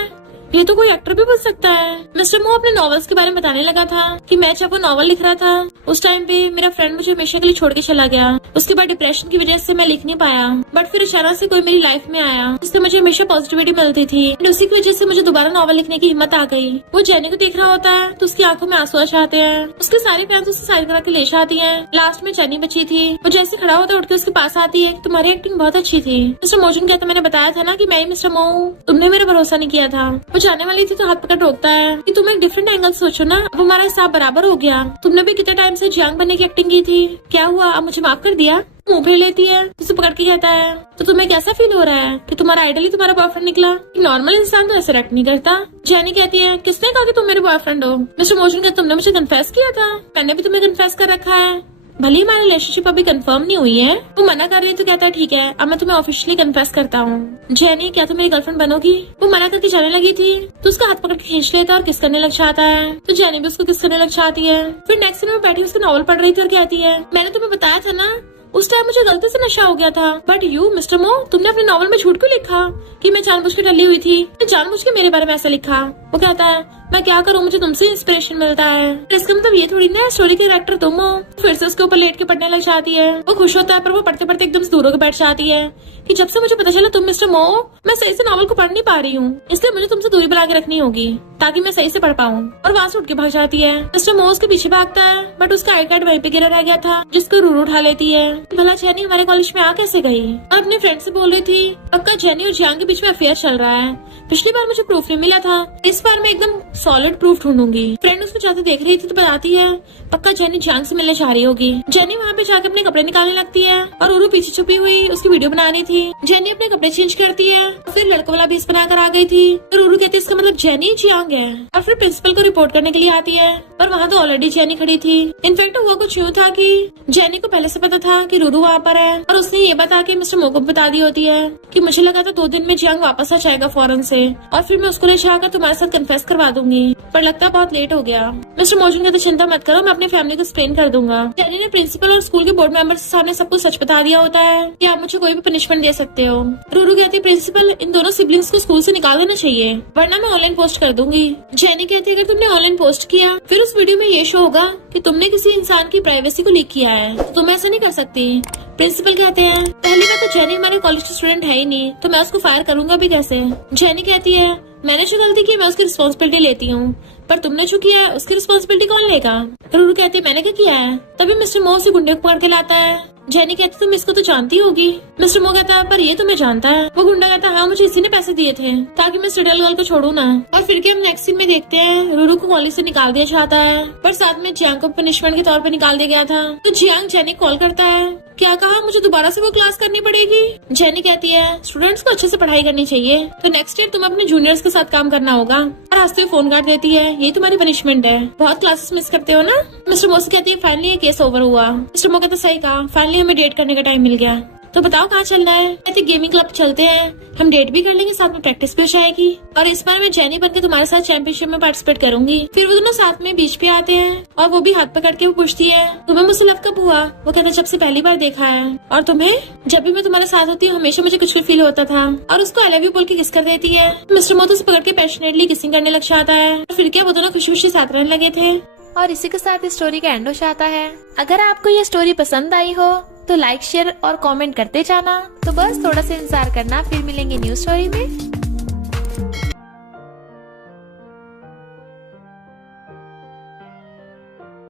ये तो कोई एक्टर भी बन सकता है। मिस्टर मो अपने नॉवेल्स के बारे में बताने लगा था कि मैं जब वो नॉवल लिख रहा था उस टाइम पे मेरा फ्रेंड मुझे हमेशा के लिए छोड़ के चला गया। उसके बाद डिप्रेशन की वजह से मैं लिख नहीं पाया, बट फिर अचानक से कोई मेरी लाइफ में आया जिससे मुझे हमेशा पॉजिटिविटी मिलती थी। उसी की वजह से मुझे दोबारा नॉवल लिखने की हिम्मत आ गई। वो जेनी को देख रहा होता है तो उसकी आंखों में आंसू आ जाते हैं। उसके सारे फैंस उससे साइन करा के ले जाती है। लास्ट में जेनी बची थी। वो जैसे खड़ा होता है उठ के उसके पास आती है, तुम्हारी एक्टिंग बहुत अच्छी थी। मिस्टर मोजन कहता मैंने बताया था ना कि मैं ही मिस्टर मो हूँ, तुमने मेरा भरोसा नहीं किया था। वो जाने वाली थी तो हाथ पकड़ रोकता है कि तुम एक डिफरेंट एंगल सोचो ना, अब हमारा हिसाब बराबर हो गया। तुमने भी कितने टाइम से जियांग बनने की एक्टिंग की थी, क्या हुआ अब मुझे माफ कर दिया। मुंह फेर लेती है, उसे पकड़ के कहता है तो तुम्हें कैसा फील हो रहा है कि तुम्हारा आइडल ही तुम्हारा बॉयफ्रेंड निकला। नॉर्मल इंसान तो ऐसे एक्ट नहीं करता। जेनी कहती है किसने कहा कि तुम मेरे बॉयफ्रेंड हो। मिस्टर मोजन कहते तुमने मुझे कन्फेस किया था, मैंने भी तुम्हें कन्फेस कर रखा है, भले ही हमारी रिलेशनशिप अभी कंफर्म नहीं हुई है। वो मना कर रही तो कहता है ठीक है अब मैं तुम्हें ऑफिशियली कन्फेस करता हूँ। जेनी क्या तुम मेरी गर्लफ्रेंड बनोगी। वो मना करके जाने लगी थी तो उसका हाथ पकड़ के खींच लेता है और किस करने लग जाता है। तो जेनी भी उसको किस करने लग जाती है। फिर नेक्स्ट दिन में बैठी उसका नॉवल पढ़ रही थी और कहती है मैंने तुम्हें बताया था ना उस टाइम मुझे गलती से नशा हो गया था, बट यू मिस्टर मो तुमने अपने नॉवल में झूठ क्यों लिखा कि मैं जानबूझ के डली हुई थी, जानबूझ के मेरे बारे में ऐसा लिखा। वो कहता है मैं क्या करूँ, मुझे तुमसे इंस्पिरेशन मिलता है। इसका मतलब ये थोड़ी ना स्टोरी के कैरेक्टर तुम हो। फिर से उसके ऊपर लेट के पढ़ने लग जाती है। वो खुश होता है पर वो पढ़ते पढ़ते एकदम से दूर होकर बैठ जाती है कि जब से मुझे पता चला तुम मिस्टर मो, मैं सही से नॉवल को पढ़ नहीं पा रही हूँ, इसलिए मुझे तुमसे दूरी बना के रखनी होगी ताकि मैं सही से पढ़ पाऊँ। और वहाँ से उठ के भाग जाती है। मिस्टर मो उसके पीछे भागता है बट उसका आई कार्ड वहीं पे गिरा रह गया था जिसको रूरू उठा लेती है। भला जेनी हमारे कॉलेज में आ कैसे गई। और अपने फ्रेंड से बोल रही थी पक्का जेनी और जियांग के बीच में अफेयर चल रहा है, पिछली बार मुझे प्रूफ नहीं मिला था, इस बार मैं एकदम सॉलिड प्रूफ ढूंढूंगी। फ्रेंड उसको जाते देख रही थी तो बताती है पक्का जेनी जियांग से मिलने जा रही होगी। जेनी वहाँ पे जाके अपने कपड़े निकालने लगती है और उरू पीछे छुपी हुई उसकी वीडियो बना रही थी। जेनी अपने कपड़े चेंज करती है, फिर लड़कों वाला भेस बनाकर आ गई थी। फिर उरू कहती है इसका मतलब जेनी जियांग है, और फिर प्रिंसिपल को रिपोर्ट करने के लिए आती है। पर वहाँ तो ऑलरेडी जेनी खड़ी थी। इनफैक्ट हुआ कुछ यूँ था कि जेनी को पहले से पता था कि रूरू वहाँ पर है, और उसने ये बता के मिस्टर मो को बता दी होती है कि मुझे लगा था 2 दिन में जियांग वापस आ जाएगा फॉरेन से, और फिर मैं उसको ले जाकर तुम्हारे साथ कन्फेस करवा दूंगी, पर लगता है बहुत लेट हो गया। मिस्टर मोजन कहते चिंता मत करो, मैं अपनी फैमिली को एक्सप्लेन कर दूंगा। जेनी ने प्रिंसिपल और स्कूल के बोर्ड मेंबर्स के सामने सब कुछ सच बता दिया होता है कि आप मुझे कोई भी पनिशमेंट दे सकते हो। रूरू कहती है प्रिंसिपल इन दोनों सिबलिंग्स को स्कूल से निकाल देना चाहिए वरना मैं ऑनलाइन पोस्ट कर दूंगी। जेनी कहती है अगर तुमने ऑनलाइन पोस्ट किया फिर उस वीडियो में ये शो होगा कि तुमने किसी इंसान की प्राइवेसी को लीक किया है, तो तुम ऐसा नहीं कर सकती। प्रिंसिपल कहते हैं पहली बात तो जेनी हमारे कॉलेज की स्टूडेंट है ही नहीं, तो मैं उसको फायर करूंगा भी कैसे। जेनी कहती है मैंने जो गलती की मैं उसकी रिस्पॉन्सिबिलिटी लेती हूँ, पर तुमने जो किया है उसकी रिस्पॉन्सिबिलिटी कौन लेगा। रूरू कहती है मैंने क्या किया है। तभी मिस्टर मो से गुंडे को पकड़ के लाता है। जेनी कहती तुम इसको तो जानती होगी। मिस्टर मो कहता है पर ये तुम्हें जानता है। वो गुंडा कहता है हाँ मुझे इसी ने पैसे दिए थे ताकि मैं सिडल गर्ल को छोड़ू ना। और फिर के हम नेक्स्ट सीन में देखते हैं रूरू को कॉलेज से निकाल दिया जाता है, पर साथ में जियांग को पनिशमेंट के तौर पे निकाल दिया गया था। तो जियांग जेनी कॉल करता है क्या कहा? मुझे दोबारा से वो क्लास करनी पड़ेगी? जेनी कहती है स्टूडेंट्स को अच्छे से पढ़ाई करनी चाहिए, तो नेक्स्ट ईयर तुम्हें अपने जूनियर्स के साथ काम करना होगा। और रास्ते में फोन काट देती है, यही तुम्हारी पनिशमेंट है, बहुत क्लासेस मिस करते हो ना। मिस्टर मो से कहती है फाइनली ये केस ओवर हुआ। मिस्टर मो कहते सही कहा, फाइनली हमें डेट करने का टाइम मिल गया। तो बताओ कहाँ चलना है? कहते गेमिंग क्लब चलते हैं, हम डेट भी कर लेंगे, साथ में प्रैक्टिस भी हो जाएगी। और इस बार मैं जेनी बनके तुम्हारे साथ चैंपियनशिप में पार्टिसिपेट करूंगी। फिर वो दोनों साथ में बीच पे आते हैं और वो भी हाथ पकड़ के वो पूछती है तुम्हें मुझसे लव कब हुआ? वो कहते जब से पहली बार देखा है। और तुम्हें? जब भी मैं तुम्हारे साथ होती हूँ हमेशा मुझे कुछ भी फील होता था। और उसको आई लव यू बोल के किस कर देती है। मिस्टर मोतो से पकड़ के पैशनेटली किसिंग करने लग जाता है। और फिर क्या वो दोनों खुशी खुशी साथ रहने लगे थे। और इसी के साथ इस स्टोरी का एंड हो जाता है। अगर आपको ये स्टोरी पसंद आई हो तो लाइक शेयर और कमेंट करते जाना। तो बस थोड़ा सा इंतजार करना, फिर मिलेंगे न्यू स्टोरी में।